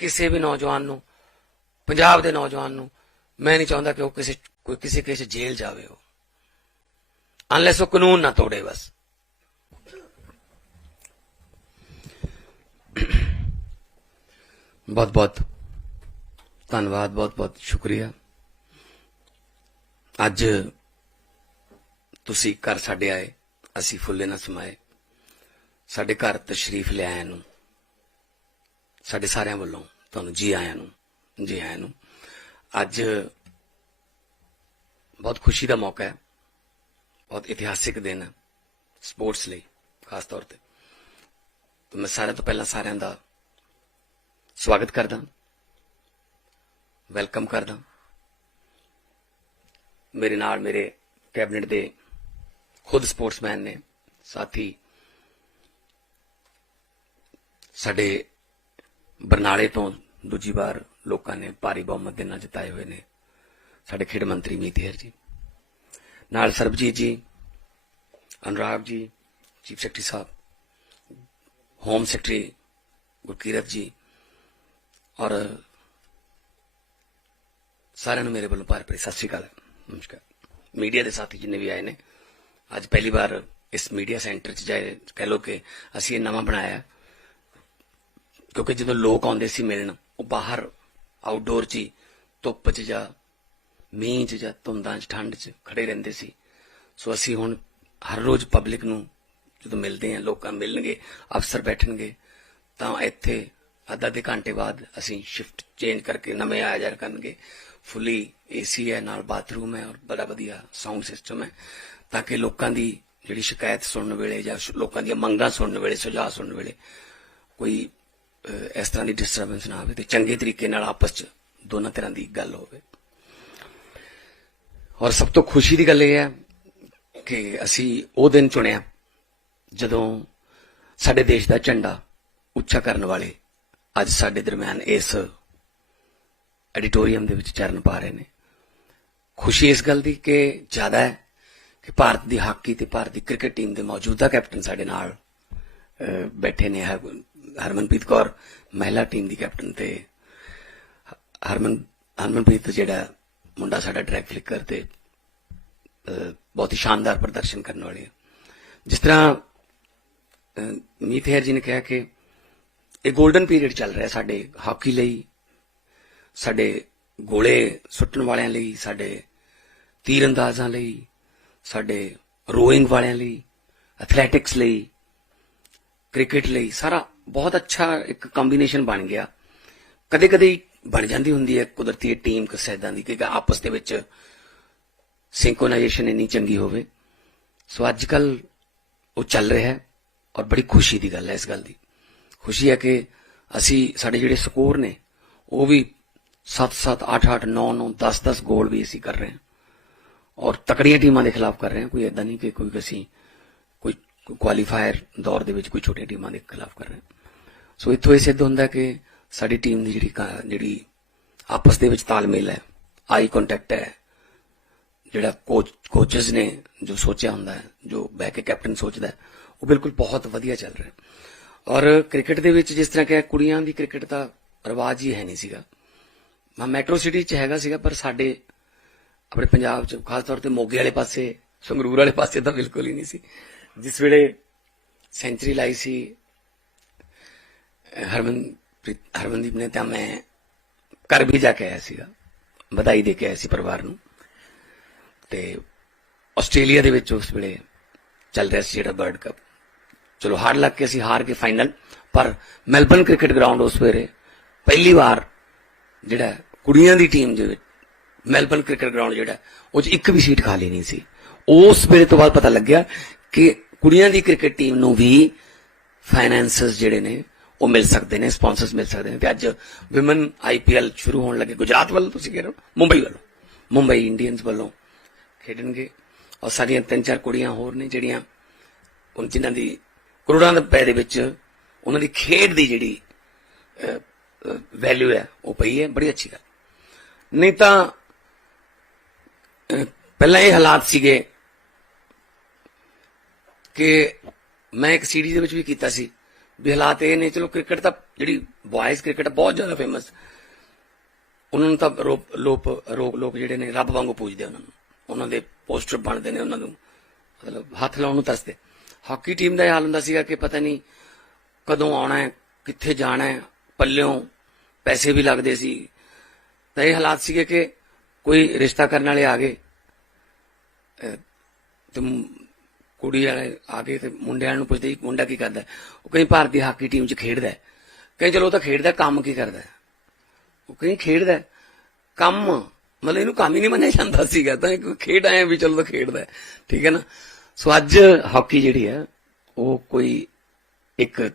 ਕਿਸੇ ਵੀ ਨੌਜਵਾਨ ਨੂੰ, ਪੰਜਾਬ ਦੇ ਨੌਜਵਾਨ ਨੂੰ, ਮੈਂ ਨਹੀਂ ਚਾਹੁੰਦਾ ਕਿ ਉਹ ਕਿਸੇ, ਕੋਈ ਕਿਸੇ ਕਿਸੇ ਜੇਲ੍ਹ ਜਾਵੇ ਉਹ। ਅਨਲੈਸ ਉਹ ਕਾਨੂੰਨ ਨਾ ਤੋੜੇ ਬਸ। ਬਹੁਤ ਬਹੁਤ ਧੰਨਵਾਦ, ਬਹੁਤ ਬਹੁਤ ਸ਼ੁਕਰੀਆ। ਅੱਜ ਤੁਸੀਂ ਘਰ ਸਾਡੇ ਆਏ, ਅਸੀਂ ਫੁੱਲੇ ਨਾ ਸਮਾਏ। ਸਾਡੇ ਘਰ ਤਸ਼ਰੀਫ ਲਿਆਏ ਨੂੰ, ਸਾਡੇ ਸਾਰਿਆਂ ਵੱਲੋਂ। ਤੁਹਾਨੂੰ ਜੀ ਆਇਆਂ ਨੂੰ, ਜੀ ਆਇਆਂ ਨੂੰ। ਅੱਜ ਬਹੁਤ ਖੁਸ਼ੀ ਦਾ ਮੌਕਾ ਹੈ, ਬਹੁਤ ਇਤਿਹਾਸਿਕ ਦਿਨ ਹੈ, ਸਪੋਰਟਸ ਲਈ, ਖਾਸ ਤੌਰ ਤੇ। ਤਾਂ ਮੈਂ ਸਾਰਿਆਂ ਤੋਂ ਪਹਿਲਾਂ ਸਾਰਿਆਂ ਦਾ ਸਵਾਗਤ ਕਰਦਾ, ਵੈਲਕਮ ਕਰਦਾ। ਮੇਰੇ ਨਾਲ ਮੇਰੇ ਕੈਬਨਿਟ ਦੇ ਖੁਦ ਸਪੋਰਟਸਮੈਨ ਨੇ, ਸਾਥੀ, ਸਾਡੇ ਬਰਨਾਲੇ ਤੋਂ ਦੂਜੀ ਵਾਰ ਲੋਕਾਂ ਨੇ ਭਾਰੀ ਬਹੁਮਤ ਦੇ ਨਾਲ ਜਿਤਾਏ ਹੋਏ ਨੇ। ਸਾਡੇ ਖੇਡ ਮੰਤਰੀ ਮੀਤੇਰ ਜੀ, ਨਾਲ ਸਰਬਜੀਤ ਜੀ, ਅਨੁਰਾਗ ਜੀ, ਚੀਫ ਸੈਕਟਰੀ ਸਾਹਿਬ, ਹੋਮ ਸੈਕਟਰੀ ਗੁਰਕੀਰਤ ਜੀ ਔਰ ਸਾਰਿਆਂ ਨੂੰ ਮੇਰੇ ਵੱਲੋਂ ਪਿਆਰ ਭਰੀ ਸਤਿ ਸ਼੍ਰੀ ਅਕਾਲ, ਨਮਸਕਾਰ। ਮੀਡੀਆ ਦੇ ਸਾਥੀ ਜਿੰਨੇ ਵੀ ਆਏ ਨੇ, ਅੱਜ ਪਹਿਲੀ ਵਾਰ ਇਸ ਮੀਡੀਆ ਸੈਂਟਰ 'ਚ ਜਾਏ, ਕਹਿ ਲੋ ਕਿ ਅਸੀਂ ਇਹ ਨਵਾਂ ਬਣਾਇਆ। ਕਿਉਂਕਿ ਜਦੋਂ ਲੋਕ ਆਉਂਦੇ ਸੀ ਮਿਲਣ ਉਹ ਬਾਹਰ ਆਊਟਡੋਰ 'ਚ ਹੀ, ਧੁੱਪ 'ਚ ਜਾਂ ਮੀਂਹ 'ਚ ਜਾਂ ਧੁੰਦਾਂ 'ਚ ਠੰਡ 'ਚ ਖੜੇ ਰਹਿੰਦੇ ਸੀ। ਸੋ ਅਸੀਂ ਹੁਣ ਹਰ ਰੋਜ਼ ਪਬਲਿਕ ਨੂੰ ਜਦੋਂ ਮਿਲਦੇ ਹਾਂ ਲੋਕਾਂ ਮਿਲਣਗੇ ਅਫਸਰ ਬੈਠਣਗੇ ਤਾਂ ਇੱਥੇ ਅੱਧਾ ਦੇ ਘੰਟੇ ਬਾਅਦ ਅਸੀਂ ਸ਼ਿਫਟ ਚੇਂਜ ਕਰਕੇ ਨਵੇਂ ਆ ਜਾ ਕਰਨਗੇ। ਫੁੱਲੀ ਏਸੀ ਹੈ ਨਾਲ ਬਾਥਰੂਮ ਹੈ ਔਰ ਬੜਾ ਵਧੀਆ ਸਾਊਂਡ ਸਿਸਟਮ ਹੈ ਤਾਂ ਕਿ ਲੋਕਾਂ ਦੀ ਜਿਹੜੀ ਸ਼ਿਕਾਇਤ ਸੁਣਨ ਵੇਲੇ ਜਾਂ ਲੋਕਾਂ ਦੀਆਂ ਮੰਗਾਂ ਸੁਣਨ ਵੇਲੇ ਸੁਝਾਅ ਸੁਣਨ ਵੇਲੇ ਕੋਈ ਇਸ ਤਰ੍ਹਾਂ ਦੀ ਡਿਸਟਰਬੈਂਸ ਨਾ ਆਵੇ ਤੇ ਚੰਗੇ ਤਰੀਕੇ ਨਾਲ ਆਪਸ ਚ ਦੋਨਾਂ ਤਰ੍ਹਾਂ ਦੀ ਗੱਲ ਹੋਵੇ। ਔਰ ਸਭ ਤੋਂ ਖੁਸ਼ੀ ਦੀ ਗੱਲ ਇਹ ਹੈ ਕਿ ਅਸੀਂ ਉਹ ਦਿਨ ਚੁਣਿਆ ਜਦੋਂ ਸਾਡੇ ਦੇਸ਼ ਦਾ ਝੰਡਾ ਉੱਚਾ ਕਰਨ ਵਾਲੇ ਅੱਜ ਸਾਡੇ ਦਰਮਿਆਨ ਇਸ ਐਡੀਟੋਰੀਅਮ ਦੇ ਵਿੱਚ ਚਰਨ ਪਾ ਰਹੇ ਨੇ। ਖੁਸ਼ੀ ਇਸ ਗੱਲ ਦੀ ਕਿ ਜ਼ਿਆਦਾ ਹੈ ਕਿ ਭਾਰਤ ਦੀ ਹਾਕੀ ਤੇ ਭਾਰਤ ਦੀ ਕ੍ਰਿਕਟ ਟੀਮ ਦੇ ਮੌਜੂਦਾ ਕੈਪਟਨ ਸਾਡੇ ਨਾਲ ਬੈਠੇ ਨੇ। ਹਰ- ਹਰਮਨਪ੍ਰੀਤ ਕੌਰ ਮਹਿਲਾ ਟੀਮ ਦੀ ਕੈਪਟਨ ਤੇ ਹਰਮਨ ਹਰਮਨਪ੍ਰੀਤ ਜਿਹੜਾ ਮੁੰਡਾ ਸਾਡਾ ਟਰੈਕ ਫਲਿੱਕਰ ਤੇ ਬਹੁਤ ਹੀ ਸ਼ਾਨਦਾਰ ਪ੍ਰਦਰਸ਼ਨ ਕਰਨ ਵਾਲੇ ਜਿਸ ਤਰ੍ਹਾਂ ਅਹ, ਮੀਤ ਹੈਰ ਜੀ ਨੇ ਕਿਹਾ ਕਿ ਇਹ 골ਡਨ ਪੀਰੀਅਡ ਚੱਲ ਰਿਹਾ ਸਾਡੇ ਹਾਕੀ ਲਈ ਸਾਡੇ ਗੋਲੇ ਸੁੱਟਣ ਵਾਲਿਆਂ ਲਈ ਸਾਡੇ ਤੀਰੰਦਾਜ਼ਾਂ ਲਈ ਸਾਡੇ ਰੋਇੰਗ ਵਾਲਿਆਂ ਲਈ ਐਥਲੈਟਿਕਸ ਲਈ ਕ੍ਰਿਕਟ ਲਈ ਸਾਰਾ ਬਹੁਤ ਅੱਛਾ ਇੱਕ ਕੰਬੀਨੇਸ਼ਨ ਬਣ ਗਿਆ। ਕਦੇ ਕਦੇ ਬਣ ਜਾਂਦੀ ਹੁੰਦੀ ਹੈ ਕੁਦਰਤੀ ਟੀਮ ਕਸੈਦਾਂ ਦੀ ਕਿ ਆਪਸ ਦੇ ਵਿੱਚ ਸਿੰਕਰੋਨਾਈਜੇਸ਼ਨ ਇੰਨੀ ਚੰਗੀ ਹੋਵੇ। ਸੋ ਅੱਜ ਕੱਲ ਉਹ ਚੱਲ ਰਿਹਾ ਹੈ ਔਰ ਬੜੀ ਖੁਸ਼ੀ ਦੀ ਗੱਲ ਹੈ ਇਸ ਗੱਲ ਦੀ। ਖੁਸ਼ੀ ਹੈ ਕਿ ਅਸੀਂ ਸਾਡੇ ਜਿਹੜੇ ਸਕੋਰ ਨੇ, ਉਹ ਵੀ 7-7 8-8 9-9 10-10 ਗੋਲ ਵੀ ਅਸੀਂ ਕਰ ਰਹੇ ਹਾਂ। ਔਰ ਤਕੜੀਆਂ ਟੀਮਾਂ ਦੇ ਖਿਲਾਫ ਕਰ ਰਹੇ ਹਾਂ। ਕੋਈ ਐਦਾਂ ਨਹੀਂ ਕਿ ਕੋਈ ਅਸੀਂ ਕੋਈ ਕੁਆਲੀਫਾਇਰ ਦੌਰ ਦੇ ਵਿੱਚ ਕੋਈ ਛੋਟੀਆਂ ਟੀਮਾਂ ਦੇ ਖਿਲਾਫ ਕਰ ਰਹੇ ਹਾਂ। ਸੋ ਇੱਥੋਂ ਇਹ ਸਿੱਧ ਹੁੰਦਾ ਕਿ ਸਾਡੀ ਟੀਮ ਦੀ ਜਿਹੜੀ ਕਾ- ਜਿਹੜੀ ਆਪਸ ਦੇ ਵਿੱਚ ਤਾਲਮੇਲ ਹੈ ਆਈ ਕੰਟੈਕਟ ਹੈ, ਜਿਹੜਾ ਕੋਚ ਕੋਚਸ ਨੇ ਜੋ ਸੋਚਿਆ ਹੁੰਦਾ ਹੈ, ਜੋ ਬਹਿ ਕੇ ਕੈਪਟਨ ਸੋਚਦਾ ਉਹ ਬਿਲਕੁਲ ਬਹੁਤ ਵਧੀਆ ਚੱਲ ਰਿਹਾ ਔਰ ਕ੍ਰਿਕਟ ਦੇ ਵਿੱਚ ਜਿਸ ਤਰ੍ਹਾਂ ਕਿ ਕੁੜੀਆਂ ਦੀ ਕ੍ਰਿਕਟ ਦਾ ਰਿਵਾਜ ਹੀ ਹੈ ਨਹੀਂ ਸੀਗਾ। ਮੈਂ ਮੈਟਰੋ ਸਿਟੀ 'ਚ ਹੈਗਾ ਸੀਗਾ, ਪਰ ਸਾਡੇ ਆਪਣੇ ਪੰਜਾਬ 'ਚ ਖਾਸ ਤੌਰ ਤੇ ਮੋਗੇ ਵਾਲੇ ਪਾਸੇ, ਸੰਗਰੂਰ ਵਾਲੇ ਪਾਸੇ ਤਾਂ ਬਿਲਕੁਲ ਹੀ ਨਹੀਂ ਸੀ। ਜਿਸ ਵੇਲੇ ਸੈਂਚਰੀ ਲਾਈ ਸੀ ਹਰਮਨ ਹਰਮਨਦੀਪ ਨੇ ਤਾਂ ਮੈਂ ਘਰ ਵੀ ਜਾ ਕੇ ਆਇਆ ਸੀਗਾ। ਵਧਾਈ ਦੇ ਕੇ ਆਇਆ ਸੀ ਪਰਿਵਾਰ ਨੂੰ। ਤੇ ਆਸਟ੍ਰੇਲੀਆ ਦੇ ਵਿੱਚ ਉਸ ਵੇਲੇ ਚੱਲ ਰਿਹਾ ਸੀ ਜਿਹੜਾ ਵਰਲਡ ਕੱਪ। ਚਲੋ ਹਾਰ ਲੱਗ ਕੇ ਅਸੀਂ ਹਾਰ ਕੇ ਫਾਈਨਲ ਪਰ ਮੈਲਬਨ ਕ੍ਰਿਕਟ ਗਰਾਊਂਡ ਉਸ ਵੇਲੇ ਪਹਿਲੀ ਵਾਰ ਜਿਹੜਾ ਕੁੜੀਆਂ ਦੀ ਟੀਮ ਦੇ ਵਿੱਚ ਮੈਲਬਨ ਕ੍ਰਿਕਟ ਗਰਾਊਂਡ ਜਿਹੜਾ, ਉਹ 'ਚ ਇੱਕ ਵੀ ਸੀਟ ਖਾਲੀ ਨਹੀਂ ਸੀ। ਉਸ ਵੇਲੇ ਤੋਂ ਬਾਅਦ ਪਤਾ ਲੱਗਿਆ ਕਿ ਕੁੜੀਆਂ ਦੀ ਕ੍ਰਿਕਟ ਟੀਮ ਨੂੰ ਵੀ ਫਾਈਨੈਂਸਸ ਜਿਹੜੇ ਨੇ ਉਹ ਮਿਲ ਸਕਦੇ ਨੇ ਸਪਾਂਸਰਸ ਮਿਲ ਸਕਦੇ ਨੇ। ਤੇ ਅੱਜ ਵਿਮਨ ਆਈਪੀਐਲ ਸ਼ੁਰੂ ਹੋਣ ਲੱਗੇ। ਗੁਜਰਾਤ ਵੱਲੋਂ ਤੁਸੀਂ ਕਹਿ ਰਹੇ ਹੋ? ਮੁੰਬਈ ਵੱਲੋਂ। ਮੁੰਬਈ ਇੰਡੀਅਨਸ ਵੱਲੋਂ ਖੇਡਣਗੇ। ਔਰ ਸਾਡੀਆਂ ਤਿੰਨ ਚਾਰ ਕੁੜੀਆਂ ਹੋਰ ਨੇ ਜਿਹੜੀਆਂ ਉਹ ਜਿਨ੍ਹਾਂ ਦੀ ਕਰੋੜਾਂ ਦੇ ਰੁਪਏ ਦੇ ਵਿੱਚ ਉਹਨਾਂ ਦੀ ਖੇਡ ਦੀ ਜਿਹੜੀ ਵੈਲਿਊ ਹੈ, ਉਹ ਪਈ ਹੈ। ਬੜੀ ਅੱਛੀ ਗੱਲ। ਨਹੀਂ ਤਾਂ ਪਹਿਲਾਂ ਇਹ ਹਾਲਾਤ ਸੀਗੇ ਕਿ ਮੈਂ ਇੱਕ ਸੀਡੀ ਦੇ ਵਿੱਚ ਵੀ ਕੀਤਾ ਸੀ। ਵੀ ਹਾਲਾਤ ਇਹ ਨੇ ਚਲੋ ਕ੍ਰਿਕਟ ਤਾਂ ਜਿਹੜੀ ਬॉयਜ਼ ਕ੍ਰਿਕਟ ਬਹੁਤ ਜ਼ਿਆਦਾ ਫੇਮਸ ਉਹਨਾਂ ਨੂੰ ਤਾਂ ਰੋਪ ਲੋਪ ਲੋਕ ਜਿਹੜੇ ਨੇ ਰੱਬ ਵਾਂਗੂ ਪੂਜਦੇ ਉਹਨਾਂ ਨੂੰ ਉਹਨਾਂ ਦੇ ਪੋਸਟਰ ਬਣਦੇ ਨੇ ਉਹਨਾਂ ਨੂੰ ਮਤਲਬ ਹੱਥ ਲਾਉਣ ਨੂੰ ਤਰਸਦੇ ਹਾਕੀ ਟੀਮ ਦਾ ਇਹ ਹਾਲ ਹੁੰਦਾ ਸੀਗਾ ਕਿ ਪਤਾ ਨਹੀਂ ਕਦੋਂ ਆਉਣਾ ਹੈ ਕਿੱਥੇ ਜਾਣਾ ਹੈ ਪੱਲਿਓਂ ਪੈਸੇ ਵੀ ਲੱਗਦੇ ਸੀ ਤਾਂ ਇਹ ਹਾਲਾਤ ਸੀਗੇ ਕਿ ਕੋਈ ਰਿਸ਼ਤਾ ਕਰਨ ਵਾਲੇ ਆ ਗਏ ਤੇ ਕੁੜੀ ਵਾਲੇ ਆ ਗਏ ਤੇ ਮੁੰਡਿਆਂ ਨੂੰ ਪੁੱਛਦੇ ਸੀ ਮੁੰਡਾ ਕੀ ਕਰਦਾ ਉਹ ਕਹਿੰਦੇ ਭਾਰਤੀ ਹਾਕੀ ਟੀਮ 'ਚ ਖੇਡਦਾ ਹੈ। ਕਹਿੰਦੇ ਚਲੋ ਉਹ ਤਾਂ ਖੇਡਦਾ, ਕੰਮ ਕੀ ਕਰਦਾ ਹੈ? ਉਹ ਕਹਿੰਦੇ ਖੇਡਦਾ ਹੈ। ਕੰਮ, ਮਤਲਬ ਇਹਨੂੰ ਕੰਮ ਹੀ ਨਹੀਂ ਮੰਨਿਆ ਜਾਂਦਾ ਸੀਗਾ, ਤਾਂ ਇੱਕ ਖੇਡ ਆਇਆ ਵੀ ਚਲੋ ਤਾਂ ਖੇਡਦਾ ਹੈ। ਠੀਕ ਹੈ ਨਾ ਸੋ ਅੱਜ ਹਾਕੀ ਜਿਹੜੀ ਹੈ, ਉਹ ਕੋਈ ਇੱਕ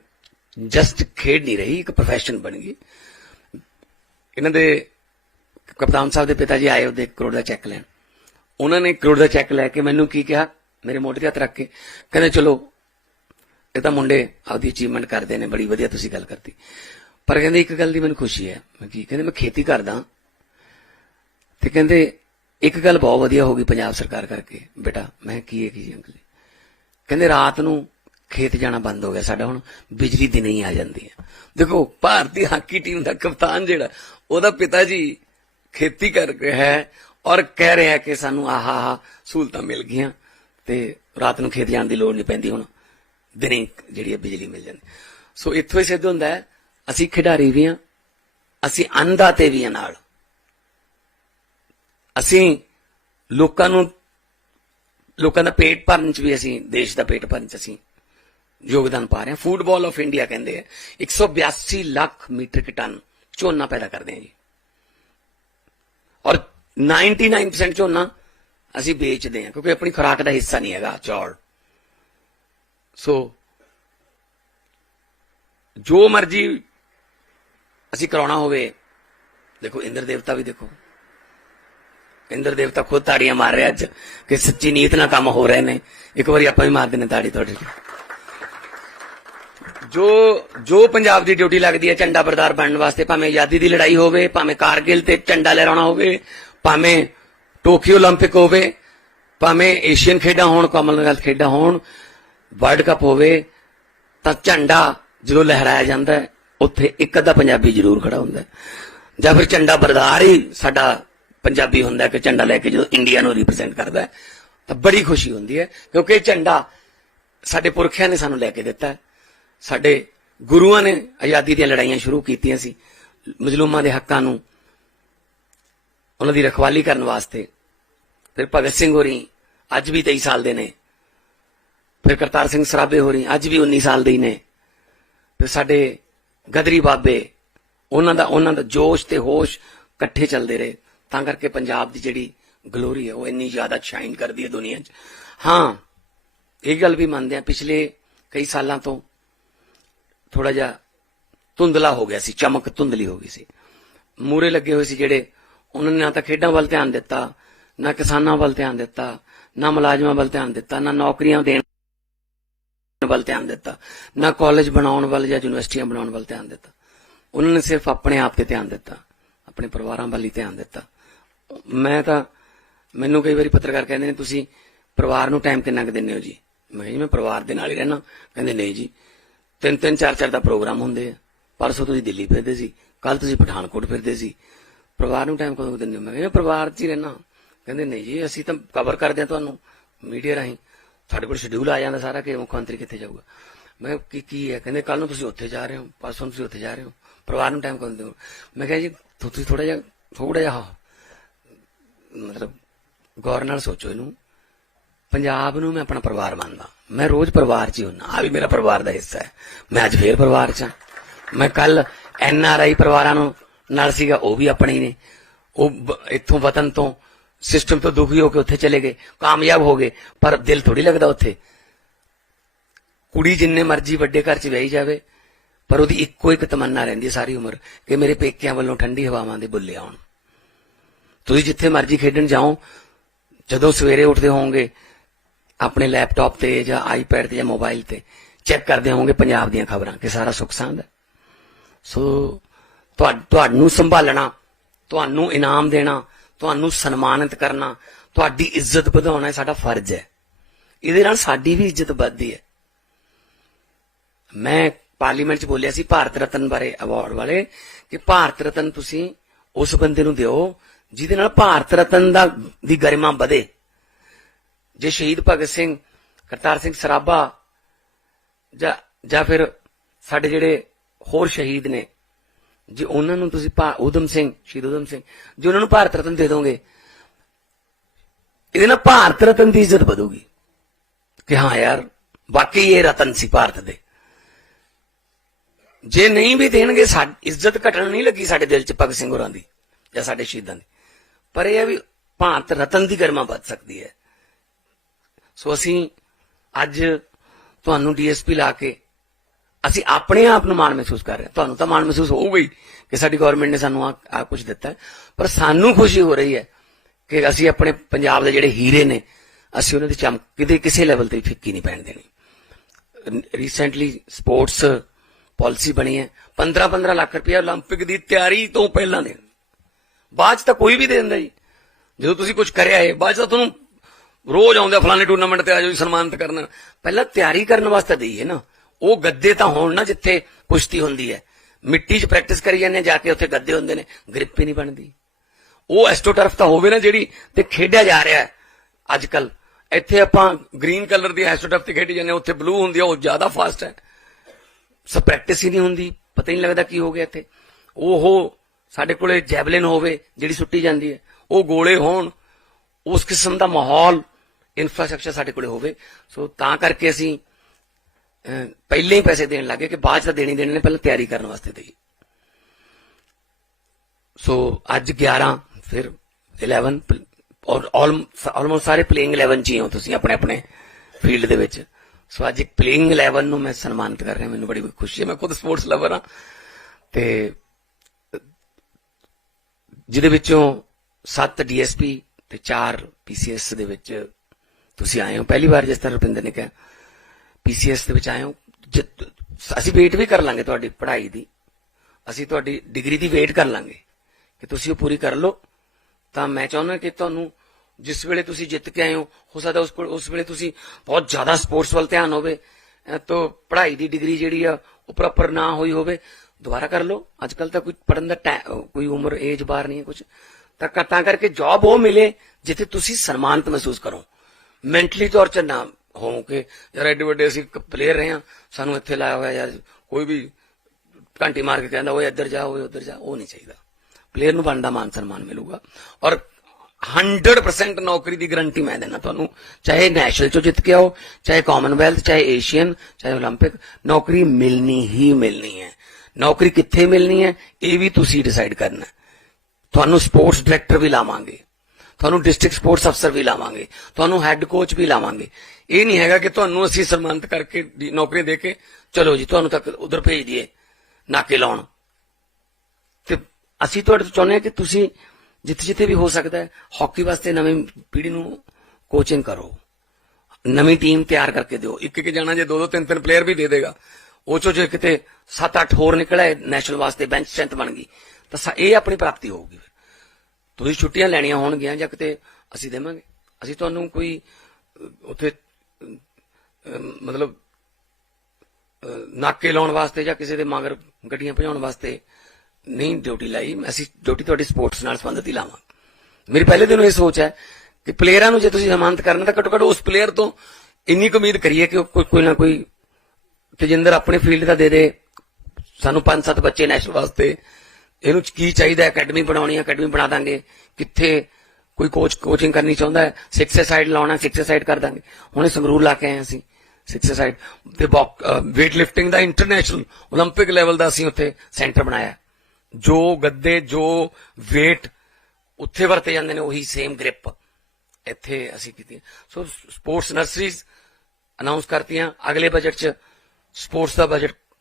ਜਸਟ ਖੇਡ ਨਹੀਂ ਰਹੀ, ਇੱਕ ਪ੍ਰੋਫੈਸ਼ਨ ਬਣ ਗਈ ਇਹਨਾਂ ਦੇ ਕਪਤਾਨ ਸਾਹਿਬ ਦੇ ਪਿਤਾ ਜੀ ਆਏ ਉਹਦੇ ਕਰੋੜ ਦਾ ਚੈੱਕ ਲੈਣ ਉਹਨਾਂ ਨੇ ਕਰੋੜ ਦਾ ਚੈੱਕ ਲੈ ਕੇ ਮੈਨੂੰ ਕੀ ਕਿਹਾ ਮੇਰੇ ਮੋਢੇ ਤੇ ਹੱਥ ਰੱਖ ਕੇ ਕਹਿੰਦੇ, ਚਲੋ, ਇਹ ਤਾਂ ਮੁੰਡੇ ਆਪਦੀ ਅਚੀਵਮੈਂਟ ਕਰਦੇ ਨੇ, ਬੜੀ ਵਧੀਆ ਤੁਸੀਂ ਗੱਲ ਕਰਤੀ। ਪਰ ਕਹਿੰਦੇ, ਇੱਕ ਗੱਲ ਦੀ ਮੈਨੂੰ ਖੁਸ਼ੀ ਹੈ। ਮੈਂ ਕੀ, ਕਹਿੰਦੇ, ਮੈਂ ਖੇਤੀ ਕਰਦਾ। ਤੇ ਕਹਿੰਦੇ, ਇੱਕ ਗੱਲ ਬਹੁਤ ਵਧੀਆ ਹੋ ਗਈ ਪੰਜਾਬ ਸਰਕਾਰ ਕਰਕੇ। ਬੇਟਾ, ਮੈਂ ਕੀ ਹੈ, ਕੀ ਜੀ ਅੰਕਲ ਜੀ? ਕਹਿੰਦੇ, ਰਾਤ ਨੂੰ ਖੇਤ ਜਾਣਾ ਬੰਦ ਹੋ ਗਿਆ ਸਾਡਾ ਹੁਣ, ਬਿਜਲੀ ਦਿਨੇ ਹੀ ਆ ਜਾਂਦੀ ਹੈ। ਦੇਖੋ, ਭਾਰਤੀ ਹਾਕੀ ਟੀਮ ਦਾ ਕਪਤਾਨ ਜਿਹੜਾ, ਉਹਦਾ ਪਿਤਾ ਜੀ ਖੇਤੀ ਕਰ ਰਿਹਾ ਹੈ ਔਰ ਕਹਿ ਰਿਹਾ ਕਿ ਸਾਨੂੰ ਆਹਾ ਆਹ ਸਹੂਲਤਾਂ ਮਿਲ ਗਈਆਂ। ਤੇ ਰਾਤ ਨੂੰ ਖੇਤ ਜਾਣ ਦੀ ਲੋੜ ਨਹੀਂ ਪੈਂਦੀ ਹੁਣ। ਦਿਨੇ ਜਿਹੜੀ ਹੈ ਬਿਜਲੀ ਮਿਲ ਜਾਂਦੀ। ਸੋ ਇੱਥੋਂ ਹੀ ਸਿੱਧ ਹੁੰਦਾ ਹੈ, ਅਸੀਂ ਖਿਡਾਰੀ ਵੀ ਹਾਂ, ਅਸੀਂ ਅੰਨਦਾਤੇ ਵੀ ਹਾਂ ਨਾਲ। ਅਸੀਂ ਲੋਕਾਂ ਨੂੰ, ਲੋਕਾਂ ਦਾ ਪੇਟ ਭਰਨ ਚ ਵੀ ਅਸੀਂ, ਦੇਸ਼ ਦਾ ਪੇਟ ਭਰਨ ਚ ਅਸੀਂ ਯੋਗਦਾਨ ਪਾ ਰਹੇ ਹਾਂ। ਫੂਟਬਾਲ ਆਫ ਇੰਡੀਆ ਕਹਿੰਦੇ ਆ 182 ਲੱਖ ਮੀਟ੍ਰਿਕ ਟਨ ਝੋਨਾ ਪੈਦਾ ਕਰਦੇ ਹਾਂ ਜੀ। ਔਰ 99% ਝੋਨਾ ਅਸੀਂ ਵੇਚਦੇ ਹਾਂ, ਕਿਉਂਕਿ ਆਪਣੀ ਖੁਰਾਕ ਦਾ ਹਿੱਸਾ ਨਹੀਂ ਹੈਗਾ, ਚੌਲ। ਸੋ ਜੋ ਮਰਜ਼ੀ ਅਸੀਂ ਕਰਾਉਣਾ ਹੋਵੇ, ਦੇਖੋ, ਇੰਦਰ ਦੇਵਤਾ ਵੀ ਦੇਖੋ। ਇੰਦਰ ਦੇਵਤਾ ਖੁਦ ਤਾੜੀਆਂ ਮਾਰ ਰਿਹਾ ਅੱਜ, ਕਿ ਸੱਚੀ ਨੀਤ ਨਾਲ ਕੰਮ ਹੋ ਰਹੇ ਨੇ। ਇੱਕ ਵਾਰੀ ਆਪਾਂ ਵੀ ਮਾਰ ਦਿੰਨੇ ਤਾੜੀ ਤੁਹਾਡੇ ਜੋ ਜੋ ਪੰਜਾਬ ਦੀ ਡਿਊਟੀ ਲੱਗਦੀ ਹੈ, ਝੰਡਾ ਬਰਦਾਰ ਬਣਨ ਵਾਸਤੇ, ਭਾਵੇਂ ਆਜ਼ਾਦੀ ਦੀ ਲੜਾਈ ਹੋਵੇ, ਭਾਵੇਂ ਕਾਰਗਿਲ ਤੇ ਝੰਡਾ ਲਹਿਰਾਉਣਾ ਹੋਵੇ, ਭਾਵੇਂ ਟੋਕੀਓ 올림픽 ਹੋਵੇ ਭਾਵੇਂ ਏਸ਼ੀਅਨ ਖੇਡਾਂ ਹੋਣ ਕਾਮਨਵੈਲਥ ਖੇਡਾਂ ਹੋਣ ਵਰਲਡ ਕੱਪ ਹੋਵੇ ਤਾਂ ਝੰਡਾ ਜਦੋਂ ਲਹਿਰਾਇਆ ਜਾਂਦਾ ਹੈ ਉੱਥੇ ਇੱਕ ਅੱਧਾ ਪੰਜਾਬੀ ਜ਼ਰੂਰ ਖੜਾ ਹੁੰਦਾ ਹੈ ਜਾਂ ਫਿਰ ਝੰਡਾ ਬਰਦਾਰ ਹੀ ਸਾਡਾ ਪੰਜਾਬੀ ਹੁੰਦਾ ਹੈ ਕਿ ਝੰਡਾ ਲੈ ਕੇ ਜਦੋਂ ਇੰਡੀਆ ਨੂੰ ਰਿਪਰੈਜ਼ੈਂਟ ਕਰਦਾ ਹੈ ਤਾਂ ਬੜੀ ਖੁਸ਼ੀ ਹੁੰਦੀ ਹੈ ਕਿਉਂਕਿ ਇਹ ਝੰਡਾ ਸਾਡੇ ਪੁਰਖਿਆਂ ਨੇ ਸਾਨੂੰ ਲੈ ਕੇ ਦਿੱਤਾ ਹੈ ਸਾਡੇ ਗੁਰੂਆਂ ਨੇ ਆਜ਼ਾਦੀ ਦੀਆਂ ਲੜਾਈਆਂ ਸ਼ੁਰੂ ਕੀਤੀਆਂ ਸੀ ਮਜ਼ਲੂਮਾਂ ਦੇ ਹੱਕਾਂ ਨੂੰ ਉਹਨਾਂ ਦੀ ਰਖਵਾਲੀ ਕਰਨ ਵਾਸਤੇ ਫਿਰ ਭਗਤ ਸਿੰਘ ਹੋਰੀ ਅੱਜ ਵੀ 23 ਸਾਲ ਦੇ ਨੇ। ਫਿਰ ਕਰਤਾਰ ਸਿੰਘ ਸਰਾਭੇ ਹੋਰੀ ਅੱਜ ਵੀ 19 ਸਾਲ ਦੇ ਹੀ ਨੇ। ਫਿਰ ਸਾਡੇ ਗਦਰੀ ਬਾਬੇ, ਉਹਨਾਂ ਦਾ ਉਹਨਾਂ ਦਾ ਜੋਸ਼ ਤੇ ਹੋਸ਼ ਇਕੱਠੇ ਚੱਲਦੇ ਰਹੇ। ਤਾਂ ਕਰਕੇ ਪੰਜਾਬ ਦੀ ਜਿਹੜੀ ਗਲੋਰੀ ਹੈ, ਉਹ ਇੰਨੀ ਜ਼ਿਆਦਾ ਸ਼ਾਈਨ ਕਰਦੀ ਹੈ ਦੁਨੀਆ 'ਚ। ਹਾਂ, ਇਹ ਗੱਲ ਵੀ ਮੰਨਦੇ ਆ ਪਿਛਲੇ ਕਈ ਸਾਲਾਂ ਤੋਂ ਥੋੜਾ ਜਿਹਾ ਧੁੰਦਲਾ ਹੋ ਗਿਆ ਸੀ, ਚਮਕ ਧੁੰਦਲੀ ਹੋ ਗਈ ਸੀ। ਮੂਰੇ ਲੱਗੇ ਹੋਏ ਸੀ ਜਿਹੜੇ, ਉਹਨਾਂ ਨੇ ਨਾ ਤਾਂ ਖੇਡਾਂ ਵੱਲ ਧਿਆਨ ਦਿੱਤਾ ਨਾ ਕਿਸਾਨਾਂ ਵੱਲ ਧਿਆਨ ਦਿੱਤਾ, ਨਾ ਮੁਲਾਜ਼ਮਾਂ ਵੱਲ ਧਿਆਨ ਦਿੱਤਾ, ਨਾ ਨੌਕਰੀਆਂ ਦੇਣ ਵੱਲ ਧਿਆਨ ਦਿੱਤਾ, ਨਾ ਕਾਲਜ ਬਣਾਉਣ ਵੱਲ ਜਾਂ ਯੂਨੀਵਰਸਿਟੀਆਂ ਬਣਾਉਣ ਵੱਲ ਧਿਆਨ ਦਿੱਤਾ। ਉਹਨਾਂ ਨੇ ਸਿਰਫ ਆਪਣੇ ਆਪ ਤੇ ਧਿਆਨ ਦਿੱਤਾ, ਆਪਣੇ ਪਰਿਵਾਰਾਂ ਵੱਲ ਹੀ ਧਿਆਨ ਦਿੱਤਾ। ਮੈਂ ਤਾਂ, ਮੈਨੂੰ ਕਈ ਵਾਰੀ ਪੱਤਰਕਾਰ ਕਹਿੰਦੇ ਨੇ, ਤੁਸੀਂ ਪਰਿਵਾਰ ਨੂੰ ਟਾਈਮ ਕਿੰਨਾ ਕੁ ਦਿੰਦੇ ਹੋ ਜੀ? ਮੈਂ ਕਿਹਾ ਜੀ, ਮੈਂ ਪਰਿਵਾਰ ਦੇ ਨਾਲ ਹੀ ਰਹਿਣਾ ਕਹਿੰਦੇ, ਨਹੀਂ ਜੀ ਤਿੰਨ ਤਿੰਨ ਚਾਰ ਚਾਰ ਦਾ ਪ੍ਰੋਗਰਾਮ ਹੁੰਦੇ ਆ। ਪਰਸੋਂ ਤੁਸੀਂ ਦਿੱਲੀ ਫਿਰਦੇ ਸੀ ਕੱਲ ਤੁਸੀਂ ਪਠਾਨਕੋਟ ਫਿਰਦੇ ਸੀ। ਪਰਿਵਾਰ ਨੂੰ ਟਾਈਮ ਕਦੋਂ ਦਿੰਦੇ ਹੋ? ਮੈਂ ਕਿਹਾ ਮੈਂ ਪਰਿਵਾਰ 'ਚ ਹੀ ਰਹਿਣਾ ਕਹਿੰਦੇ ਨਹੀਂ ਜੀ ਅਸੀਂ ਤਾਂ ਕਵਰ ਕਰਦੇ ਹਾਂ ਤੁਹਾਨੂੰ ਮੀਡੀਆ ਰਾਹੀਂ। ਸਾਡੇ ਕੋਲ ਸ਼ਡਿਊਲ ਆ ਜਾਂਦਾ ਸਾਰਾ ਕਿ ਮੁੱਖ ਮੰਤਰੀ ਕਿੱਥੇ ਜਾਊਗਾ। ਮੈਂ ਕਿਹਾ, ਕੀ ਕੀ ਹੈ? ਕਹਿੰਦੇ ਕੱਲ ਨੂੰ ਤੁਸੀਂ ਉੱਥੇ ਜਾ ਰਹੇ ਹੋ ਪਰਸੋਂ ਤੁਸੀਂ ਉੱਥੇ ਜਾ ਰਹੇ ਹੋ। ਪਰਿਵਾਰ ਨੂੰ ਟਾਈਮ ਕਦੋਂ ਹੋ ਮੈਂ ਕਿਹਾ ਜੀ ਤੁਸੀਂ ਥੋੜਾ ਜਿਹਾ ਥੋੜਾ ਜਿਹਾ ਮਤਲਬ ਗੌਰ ਨਾਲ ਸੋਚੋ ਇਹਨੂੰ। ਪੰਜਾਬ ਨੂੰ ਮੈਂ ਆਪਣਾ ਪਰਿਵਾਰ ਮੰਨਦਾ। ਮੈਂ ਰੋਜ਼ ਪਰਿਵਾਰ 'ਚ ਹੀ ਹੁੰਨਾ ਆ ਵੀ ਮੇਰਾ ਪਰਿਵਾਰ ਦਾ ਹਿੱਸਾ ਹੈ। ਮੈਂ ਅੱਜ ਫੇਰ ਪਰਿਵਾਰ 'ਚ ਮੈਂ ਕੱਲ ਐਨ ਆਰ ਆਈ ਪਰਿਵਾਰਾਂ ਨੂੰ ਨਾਲ ਸੀਗਾ ਉਹ ਵੀ ਆਪਣੇ ਹੀ ਨੇ। ਉਹ ਇੱਥੋਂ ਵਤਨ ਤੋਂ ਸਿਸਟਮ ਤੋਂ ਦੁਖੀ ਹੋ ਕੇ ਉੱਥੇ ਚਲੇ ਗਏ, ਕਾਮਯਾਬ ਹੋ ਗਏ, ਪਰ ਦਿਲ ਥੋੜੀ ਲੱਗਦਾ ਉੱਥੇ। ਕੁੜੀ ਜਿੰਨੇ ਮਰਜ਼ੀ ਵੱਡੇ ਘਰ 'ਚ ਵਿਆਹੀ ਜਾਵੇ, ਪਰ ਉਹਦੀ ਇੱਕੋ ਇੱਕ ਤਮੰਨਾ ਰਹਿੰਦੀ ਹੈ ਸਾਰੀ ਉਮਰ ਕਿ ਮੇਰੇ ਪੇਕਿਆਂ ਵੱਲੋਂ ਠੰਡੀ ਹਵਾਵਾਂ ਦੇ ਬੁੱਲੇ ਆਉਣ। ਤੁਸੀਂ ਜਿੱਥੇ ਮਰਜ਼ੀ ਖੇਡਣ ਜਾਓ, ਜਦੋਂ ਸਵੇਰੇ ਉੱਠਦੇ ਹੋਵੋਗੇ ਆਪਣੇ ਲੈਪਟਾਪ ਤੇ ਜਾਂ ਆਈਪੈਡ ਤੇ ਜਾਂ ਮੋਬਾਈਲ ਤੇ, ਚੈੱਕ ਕਰਦੇ ਹੋਵੋਗੇ ਪੰਜਾਬ ਦੀਆਂ ਖਬਰਾਂ ਕਿ ਸਾਰਾ ਸੁੱਖ ਸਾਂਦ ਹੈ। ਸੋ ਤੁਹਾ- ਤੁਹਾਨੂੰ ਸੰਭਾਲਣਾ, ਤੁਹਾਨੂੰ ਇਨਾਮ ਦੇਣਾ ਤੁਹਾਨੂੰ ਸਨਮਾਨਿਤ ਕਰਨਾ, ਤੁਹਾਡੀ ਇੱਜ਼ਤ ਵਧਾਉਣਾ ਸਾਡਾ ਫਰਜ਼ ਹੈ। ਇਹਦੇ ਨਾਲ ਸਾਡੀ ਵੀ ਇੱਜ਼ਤ ਵੱਧਦੀ ਹੈ। ਮੈਂ ਪਾਰਲੀਮੈਂਟ 'ਚ ਬੋਲਿਆ ਸੀ ਭਾਰਤ ਰਤਨ ਬਾਰੇ ਅਵਾਰਡ ਵਾਲੇ ਕਿ ਭਾਰਤ ਰਤਨ ਤੁਸੀਂ ਉਸ ਬੰਦੇ ਨੂੰ ਦਿਓ ਜਿਹਦੇ ਨਾਲ ਭਾਰਤ ਰਤਨ ਦਾ ਦੀ ਗਰਿਮਾ ਵਧੇ। ਜੇ ਸ਼ਹੀਦ ਭਗਤ ਸਿੰਘ, ਕਰਤਾਰ ਸਿੰਘ ਸਰਾਭਾ ਜਾਂ ਜਾਂ ਫਿਰ ਸਾਡੇ ਜਿਹੜੇ ਹੋਰ ਸ਼ਹੀਦ ਨੇ ਜੇ ਉਹਨਾਂ ਨੂੰ ਤੁਸੀਂ ਭਾ- ਊਧਮ ਸਿੰਘ, ਸ਼ਹੀਦ ਊਧਮ ਸਿੰਘ, ਜੇ ਉਹਨਾਂ ਨੂੰ ਭਾਰਤ ਰਤਨ ਦੇ ਦੋਗੇ, ਇਹਦੇ ਨਾਲ ਭਾਰਤ ਰਤਨ ਦੀ ਇੱਜ਼ਤ ਵਧੂਗੀ। ਕਿ ਹਾਂ ਯਾਰ, ਵਾਕਈ ਇਹ ਰਤਨ ਸੀ ਭਾਰਤ ਦੇ। ਜੇ ਨਹੀਂ ਵੀ ਦੇਣਗੇ, ਸਾਡੀ ਇੱਜ਼ਤ ਘਟਣ ਨਹੀਂ ਲੱਗੀ ਸਾਡੇ ਦਿਲ 'ਚ ਭਗਤ ਸਿੰਘ ਹੋਰਾਂ ਦੀ, ਜਾਂ ਸਾਡੇ ਸ਼ਹੀਦਾਂ ਦੀ। ਪਰ ਇਹ ਹੈ ਵੀ ਭਾਰਤ ਰਤਨ ਦੀ ਗਰਮਾ ਵੱਧ ਸਕਦੀ ਹੈ। ਸੋ ਅਸੀਂ ਅੱਜ ਤੁਹਾਨੂੰ ਡੀਐਸਪੀ ਲਾ ਕੇ ਅਸੀਂ ਆਪਣੇ ਆਪ ਨੂੰ ਮਾਣ ਮਹਿਸੂਸ ਕਰ ਰਹੇ ਹਾਂ ਤੁਹਾਨੂੰ ਤਾਂ ਮਾਣ ਮਹਿਸੂਸ ਹੋਊਗਾ ਹੀ ਕਿ ਸਾਡੀ ਗਵਰਨਮੈਂਟ ਨੇ ਸਾਨੂੰ ਆ ਆ ਕੁਝ ਦਿੱਤਾ ਹੈ। ਪਰ ਸਾਨੂੰ ਖੁਸ਼ੀ ਹੋ ਰਹੀ ਹੈ ਕਿ ਅਸੀਂ ਆਪਣੇ ਪੰਜਾਬ ਦੇ ਜਿਹੜੇ ਹੀਰੇ ਨੇ ਅਸੀਂ ਉਹਨਾਂ ਦੀ ਚਮਕ ਕਿਤੇ ਕਿਸੇ ਲੈਵਲ ਤੇ ਫਿੱਕੀ ਨਹੀਂ ਪੈਣ ਦੇਣੀ ਰੀਸੈਂਟਲੀ ਸਪੋਰਟਸ ਪਾਲਿਸੀ ਬਣੀ ਹੈ 15-15 ਲੱਖ ਰੁਪਏ 올림픽 ਦੀ ਤਿਆਰੀ ਤੋਂ ਪਹਿਲਾਂ ਦੇ ਬਾਅਦ 'ਚ ਤਾਂ ਕੋਈ ਵੀ ਦੇ ਦਿੰਦਾ ਜੀ ਜਦੋਂ ਤੁਸੀਂ ਕੁਝ ਕਰਿਆ ਹੈ ਬਾਅਦ 'ਚ ਤਾਂ ਤੁਹਾਨੂੰ ਰੋਜ਼ ਆਉਂਦੇ ਆ, ਫਲਾਣੇ ਟੂਰਨਾਮੈਂਟ ਤੇ ਆ ਜਾਓ ਜੀ ਸਨਮਾਨਿਤ ਕਰਨਾ ਪਹਿਲਾਂ ਤਿਆਰੀ ਕਰਨ ਵਾਸਤੇ ਦਈਏ ਨਾ ਉਹ ਗੱਦੇ ਤਾਂ ਹੋਣ ਨਾ ਜਿੱਥੇ ਕੁਸ਼ਤੀ ਹੁੰਦੀ ਹੈ। ਮਿੱਟੀ 'ਚ ਪ੍ਰੈਕਟਿਸ ਕਰੀ ਜਾਂਦੇ ਆ, ਜਾ ਕੇ ਉੱਥੇ ਗੱਦੇ ਹੁੰਦੇ ਨੇ ਗ੍ਰਿਪ ਹੀ ਨਹੀਂ ਬਣਦੀ। ਉਹ ਐਸਟੋਟਰਫ ਤਾਂ ਹੋਵੇ ਨਾ ਜਿਹੜੀ ਤੇ ਖੇਡਿਆ ਜਾ ਰਿਹਾ ਹੈ ਅੱਜ ਕੱਲ ਇੱਥੇ ਆਪਾਂ ਗ੍ਰੀਨ ਕਲਰ ਦੀ ਐਸਟੋਟਰਫ ਤੇ ਖੇਡੀ ਜਾਂਦੇ ਹਾਂ, ਉੱਥੇ ਬਲੂ ਹੁੰਦੀ ਆ ਉਹ ਜ਼ਿਆਦਾ ਫਾਸਟ ਹੈ। ਸੋ ਪ੍ਰੈਕਟਿਸ ਹੀ ਨਹੀਂ ਹੁੰਦੀ ਪਤਾ ਹੀ ਨਹੀਂ ਲੱਗਦਾ ਕੀ ਹੋ ਗਿਆ ਇੱਥੇ। ਉਹ ਸਾਡੇ ਕੋਲੇ ਜੈਵਲਿਨ ਹੋਵੇ ਜਿਹੜੀ ਸੁੱਟੀ ਜਾਂਦੀ ਹੈ ਉਹ ਗੋਲੇ ਹੋਣ ਉਸ ਕਿਸਮ ਦਾ ਮਾਹੌਲ ਇਨਫਰਾਸਟ੍ਰਕਚਰ ਸਾਡੇ ਕੋਲੇ ਹੋਵੇ। ਸੋ ਤਾਂ ਕਰਕੇ ਅਸੀਂ ਪਹਿਲੇ ਹੀ ਪੈਸੇ ਦੇਣ ਲੱਗੇ ਕਿ ਬਾਅਦ ਚ ਤਾਂ ਦੇਣੀ ਦੇਣੇ ਨੇ, ਪਹਿਲਾਂ ਤਿਆਰੀ ਕਰਨ ਵਾਸਤੇ ਦੇਈ ਸੋ ਅੱਜ 11 ਫਿਰ 11 ਔਰ ਆਲਮੋਸਟ ਸਾਰੇ ਪਲੇਇੰਗ 11 ਚ ਹੀ ਹੋ ਤੁਸੀਂ ਆਪਣੇ ਆਪਣੇ ਫੀਲਡ ਦੇ ਵਿੱਚ। ਸੋ ਅੱਜ ਇੱਕ ਪਲੇਇੰਗ 11 ਨੂੰ ਮੈਂ ਸਨਮਾਨਿਤ ਕਰ ਰਿਹਾ, ਮੈਨੂੰ ਬੜੀ ਖੁਸ਼ੀ ਹੈ, ਮੈਂ ਖੁਦ ਸਪੋਰਟਸ ਲਵਰ ਹਾਂ। ਤੇ ਜਿਹਦੇ ਵਿੱਚੋਂ 7 ਡੀਐਸਪੀ ਤੇ 4 ਪੀਸੀਐਸ ਦੇ ਵਿੱਚ ਤੁਸੀਂ ਆਏ ਹੋ। ਪਹਿਲੀ ਵਾਰ ਜਿਸ ਤਰ੍ਹਾਂ ਰੁਪਿੰਦਰ ਨੇ ਕਿਹਾ ਪੀਸੀਐਸ ਦੇ ਵਿੱਚ ਆਏ ਹੋ। ਜਿ- ਅਸੀਂ ਵੇਟ ਵੀ ਕਰ ਲਾਂਗੇ ਤੁਹਾਡੀ ਪੜ੍ਹਾਈ ਦੀ। ਅਸੀਂ ਤੁਹਾਡੀ ਡਿਗਰੀ ਦੀ ਵੇਟ ਕਰ ਲਾਂਗੇ ਕਿ ਤੁਸੀਂ ਉਹ ਪੂਰੀ ਕਰ ਲਓ। ਤਾਂ ਮੈਂ ਚਾਹੁੰਦਾ ਕਿ ਤੁਹਾਨੂੰ ਜਿਸ ਵੇਲੇ ਤੁਸੀਂ ਜਿੱਤ ਕੇ ਆਏ ਹੋ ਹੋ ਸਕਦਾ ਉਸ ਕੋਲ, ਉਸ ਵੇਲੇ ਤੁਸੀਂ ਬਹੁਤ ਜ਼ਿਆਦਾ ਸਪੋਰਟਸ ਵੱਲ ਧਿਆਨ ਹੋਵੇ ਤਾਂ ਪੜ੍ਹਾਈ ਦੀ ਡਿਗਰੀ ਜਿਹੜੀ ਆ, ਉਹ ਪ੍ਰੋਪਰ ਨਾ ਹੋਈ ਹੋਵੇ, ਦੁਬਾਰਾ ਕਰ ਲਓ। ਅੱਜ ਕੱਲ ਤਾਂ ਕੋਈ ਪੜਨ ਦਾ ਟੈ- ਕੋਈ ਉਮਰ ਏਜ ਬਾਰ ਨਹੀਂ ਹੈ ਕੁਝ ਤਾਂ ਕ- ਕਰਕੇ ਜੌਬ ਉਹ ਮਿਲੇ ਜਿੱਥੇ ਤੁਸੀਂ ਸਨਮਾਨਿਤ ਮਹਿਸੂਸ ਕਰੋ। ਮੈਂਟਲੀ ਤੌਰ 'ਚ ਨਾ ਹੋ ਕਿ ਯਾਰ ਐਡੇ ਵੱਡੇ ਅਸੀਂ ਪਲੇਅਰ ਰਹੇ ਹਾਂ ਸਾਨੂੰ ਇੱਥੇ ਲਾਇਆ ਹੋਇਆ ਯਾਰ ਕੋਈ ਵੀ ਘੰਟੀ ਮਾਰ ਕੇ ਕਹਿੰਦਾ ਓਏ ਇੱਧਰ ਜਾ ਓਏ ਉੱਧਰ ਜਾ ਉਹ ਨਹੀਂ ਚਾਹੀਦਾ ਪਲੇਅਰ ਨੂੰ ਬਣਦਾ ਮਾਨ ਸਨਮਾਨ ਮਿਲੂਗਾ ਔਰ 100% ਨੌਕਰੀ ਦੀ ਗਾਰੰਟੀ ਮੈਂ ਦੇਣਾ ਤੁਹਾਨੂੰ ਚਾਹੇ ਨੈਸ਼ਨਲ ਚੋਂ ਜਿੱਤ ਕੇ ਆਓ ਚਾਹੇ ਕਾਮਨਵੈਲਥ ਚਾਹੇ ਏਸ਼ੀਅਨ ਚਾਹੇ 올림픽 ਨੌਕਰੀ ਮਿਲਣੀ ਹੀ ਮਿਲਣੀ ਹੈ ਨੌਕਰੀ ਕਿੱਥੇ ਮਿਲਣੀ ਹੈ ਇਹ ਵੀ ਤੁਸੀਂ ਡਿਸਾਈਡ ਕਰਨਾ ਹੈ। ਤੁਹਾਨੂੰ ਸਪੋਰਟਸ ਡਾਇਰੈਕਟਰ ਵੀ ਲਾਵਾਂਗੇ ਤੁਹਾਨੂੰ ਡਿਸਟ੍ਰਿਕਟ ਸਪੋਰਟਸ ਅਫਸਰ ਵੀ ਲਾਵਾਂਗੇ, ਤੁਹਾਨੂੰ ਹੈੱਡ ਕੋਚ ਵੀ ਲਾਵਾਂਗੇ। ਇਹ ਨਹੀਂ ਹੈਗਾ ਕਿ ਤੁਹਾਨੂੰ ਅਸੀਂ ਸਨਮਾਨਿਤ ਕਰਕੇ ਨੌਕਰੀ ਦੇ ਕੇ, ਚਲੋ ਜੀ, ਤੁਹਾਨੂੰ ਤੱਕ ਉਧਰ ਭੇਜ ਦਈਏ, ਨਾਕੇ ਲਾਉਣ। ਤੇ ਅਸੀਂ ਤੁਹਾਡੇ ਤੋਂ ਚਾਹੁੰਦੇ ਹਾਂ ਕਿ ਤੁਸੀਂ ਜਿੱਥੇ ਜਿੱਥੇ ਵੀ ਹੋ ਸਕਦਾ ਹੈ ਹਾਕੀ ਵਾਸਤੇ ਨਵੀਂ ਪੀੜ੍ਹੀ ਨੂੰ ਕੋਚਿੰਗ ਕਰੋ। ਨਵੀਂ ਟੀਮ ਤਿਆਰ ਕਰਕੇ ਦਿਓ। ਇੱਕ ਇੱਕ ਜਾਣਾ ਜੇ ਦੋ ਦੋ ਤਿੰਨ ਤਿੰਨ ਪਲੇਅਰ ਵੀ ਦੇ ਦੇਗਾ, ਉਹ ਚੋਂ ਜੇ ਕਿਤੇ 7-8 ਹੋਰ ਨਿਕਲੇ ਨੈਸ਼ਨਲ ਵਾਸਤੇ ਬੈਂਚ ਸਟ੍ਰੈਂਥ ਬਣ ਗਈ, ਤਾਂ ਇਹ ਆਪਣੀ ਪ੍ਰਾਪਤੀ ਹੋਊਗੀ। ਤੁਸੀਂ ਛੁੱਟੀਆਂ ਲੈਣੀਆਂ ਹੋਣਗੀਆਂ ਜਾਂ ਕਿਤੇ ਅਸੀਂ ਦੇਵਾਂਗੇ। ਅਸੀਂ ਤੁਹਾਨੂੰ ਕੋਈ ਉੱਥੇ ਮਤਲਬ ਨਾਕੇ ਲਾਉਣ ਵਾਸਤੇ ਜਾਂ ਕਿਸੇ ਦੇ ਮਗਰ ਗੱਡੀਆਂ ਭਜਾਉਣ ਵਾਸਤੇ ਨਹੀਂ ਡਿਊਟੀ ਲਾਈ। ਅਸੀਂ ਡਿਊਟੀ ਤੁਹਾਡੀ ਸਪੋਰਟਸ ਨਾਲ ਸੰਬੰਧਿਤ ਹੀ ਲਾਵਾਂ। ਮੇਰੀ ਪਹਿਲੇ ਦਿਨੋਂ ਇਹ ਸੋਚ ਹੈ ਕਿ ਪਲੇਅਰਾਂ ਨੂੰ ਜੇ ਤੁਸੀਂ ਜ਼ਮਾਨਤ ਕਰਨਾ ਤਾਂ ਘੱਟੋ ਘੱਟ ਉਸ ਪਲੇਅਰ ਤੋਂ ਇੰਨੀ ਕੁ ਉਮੀਦ ਕਰੀਏ ਕਿ ਉਹ ਕੋਈ ਕੋਈ ਨਾ ਕੋਈ ਤੇਜਿੰਦਰ ਆਪਣੇ ਫੀਲਡ ਦਾ ਦੇ ਦੇ। ਸਾਨੂੰ ਪੰਜ ਸੱਤ ਬੱਚੇ ਨੈਸ਼ਨਲ ਵਾਸਤੇ ਇਹਨੂੰ ਕੀ ਚਾਹੀਦਾ ਅਕੈਡਮੀ ਬਣਾਉਣੀ ਹੈ ਅਕੈਡਮੀ ਬਣਾ ਦਾਂਗੇ ਕਿੱਥੇ ਕੋਈ ਕੋਚ ਕੋਚਿੰਗ ਕਰਨੀ ਚਾਹੁੰਦਾ ਹੈ ਸਿਕਸ ਸਾਈਡ ਲਾਉਣਾ ਸਿਕਸ ਸਾਈਡ ਕਰ ਦਾਂਗੇ ਹੁਣੇ ਸੰਗਰੂਰ ਲਾ ਕੇ ਆਏ ਹਾਂ ਅਸੀਂ ਸਿਕਸ ਸਾਈਡ ਤੇ weight ਲਿਫਟਿੰਗ ਦਾ ਇੰਟਰਨੈਸ਼ਨਲ 올림픽 ਲੈਵਲ ਦਾ ਅਸੀਂ ਉੱਥੇ ਸੈਂਟਰ ਬਣਾਇਆ ਜੋ ਗੱਦੇ ਜੋ weight ਉੱਥੇ ਵਰਤੇ ਜਾਂਦੇ ਨੇ ਉਹੀ ਸੇਮ ਗ੍ਰਿਪ ਇੱਥੇ ਅਸੀਂ ਕੀਤੀ ਹੈ। ਸੋ ਸਪੋਰਟਸ ਨਰਸਰੀਜ਼ ਅਨਾਉਂਸ ਕਰਤੀਆਂ ਅਗਲੇ ਬਜਟ 'ਚ ਸਪੋਰਟਸ ਦਾ ਬਜਟ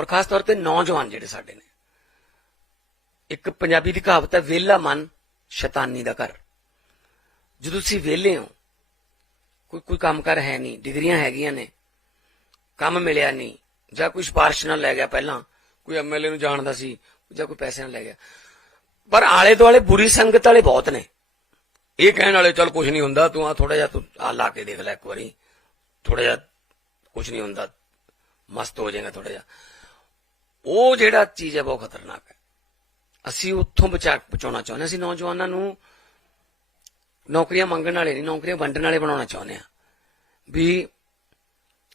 ਔਰ ਖਾਸ ਤੌਰ ਤੇ ਨੌਜਵਾਨ ਜਿਹੜੇ ਸਾਡੇ ਨੇ। ਇੱਕ ਪੰਜਾਬੀ ਦੀ ਕਹਾਵਤ ਹੈ ਵਿਹਲਾ ਮਨ ਸ਼ੈਤਾਨੀ ਦਾ ਘਰ। ਜਦੋਂ ਤੁਸੀਂ ਵਿਹਲੇ ਹੋ, ਕੋਈ ਕੋਈ ਕੰਮ ਕਰ ਹੈ ਨਹੀਂ, ਡਿਗਰੀਆਂ ਹੈਗੀਆਂ ਨੇ, ਕੰਮ ਮਿਲਿਆ ਨਹੀਂ, ਜਾਂ ਕੋਈ ਸਿਫਾਰਿਸ਼ ਨਾਲ ਲੈ ਗਿਆ ਪਹਿਲਾਂ, ਕੋਈ ਐਮਐਲਏ ਨੂੰ ਜਾਣਦਾ ਸੀ, ਜਾਂ ਕੋਈ ਪੈਸੇ ਨਾਲ ਲੈ ਗਿਆ। ਪਰ ਆਲੇ ਦੁਆਲੇ ਬੁਰੀ ਸੰਗਤ ਵਾਲੇ ਬਹੁਤ ਨੇ। ਇਹ ਕਹਿਣ ਵਾਲੇ, ਚੱਲ ਕੁਝ ਨਹੀਂ ਹੁੰਦਾ, ਤੂੰ ਆ ਥੋੜਾ ਜਿਹਾ, ਤੂੰ ਆ ਲਾ ਕੇ ਦੇਖ ਲੈ ਇੱਕ ਵਾਰੀ। ਥੋੜਾ ਜਿਹਾ ਕੁਝ ਨਹੀਂ ਹੁੰਦਾ, ਮਸਤ ਹੋ ਜਾਏਗਾ ਥੋੜਾ ਜਿਹਾ। ਉਹ ਜਿਹੜਾ ਚੀਜ਼ ਹੈ ਬਹੁਤ ਖਤਰਨਾਕ ਹੈ। ਅਸੀਂ ਉੱਥੋਂ ਬਚਾ ਬਚਾਉਣਾ ਚਾਹੁੰਦੇ ਹਾਂ। ਅਸੀਂ ਨੌਜਵਾਨਾਂ ਨੂੰ ਨੌਕਰੀਆਂ ਮੰਗਣ ਵਾਲੇ ਨਹੀਂ, ਨੌਕਰੀਆਂ ਵੰਡਣ ਵਾਲੇ ਬਣਾਉਣਾ ਚਾਹੁੰਦੇ ਆ ਵੀ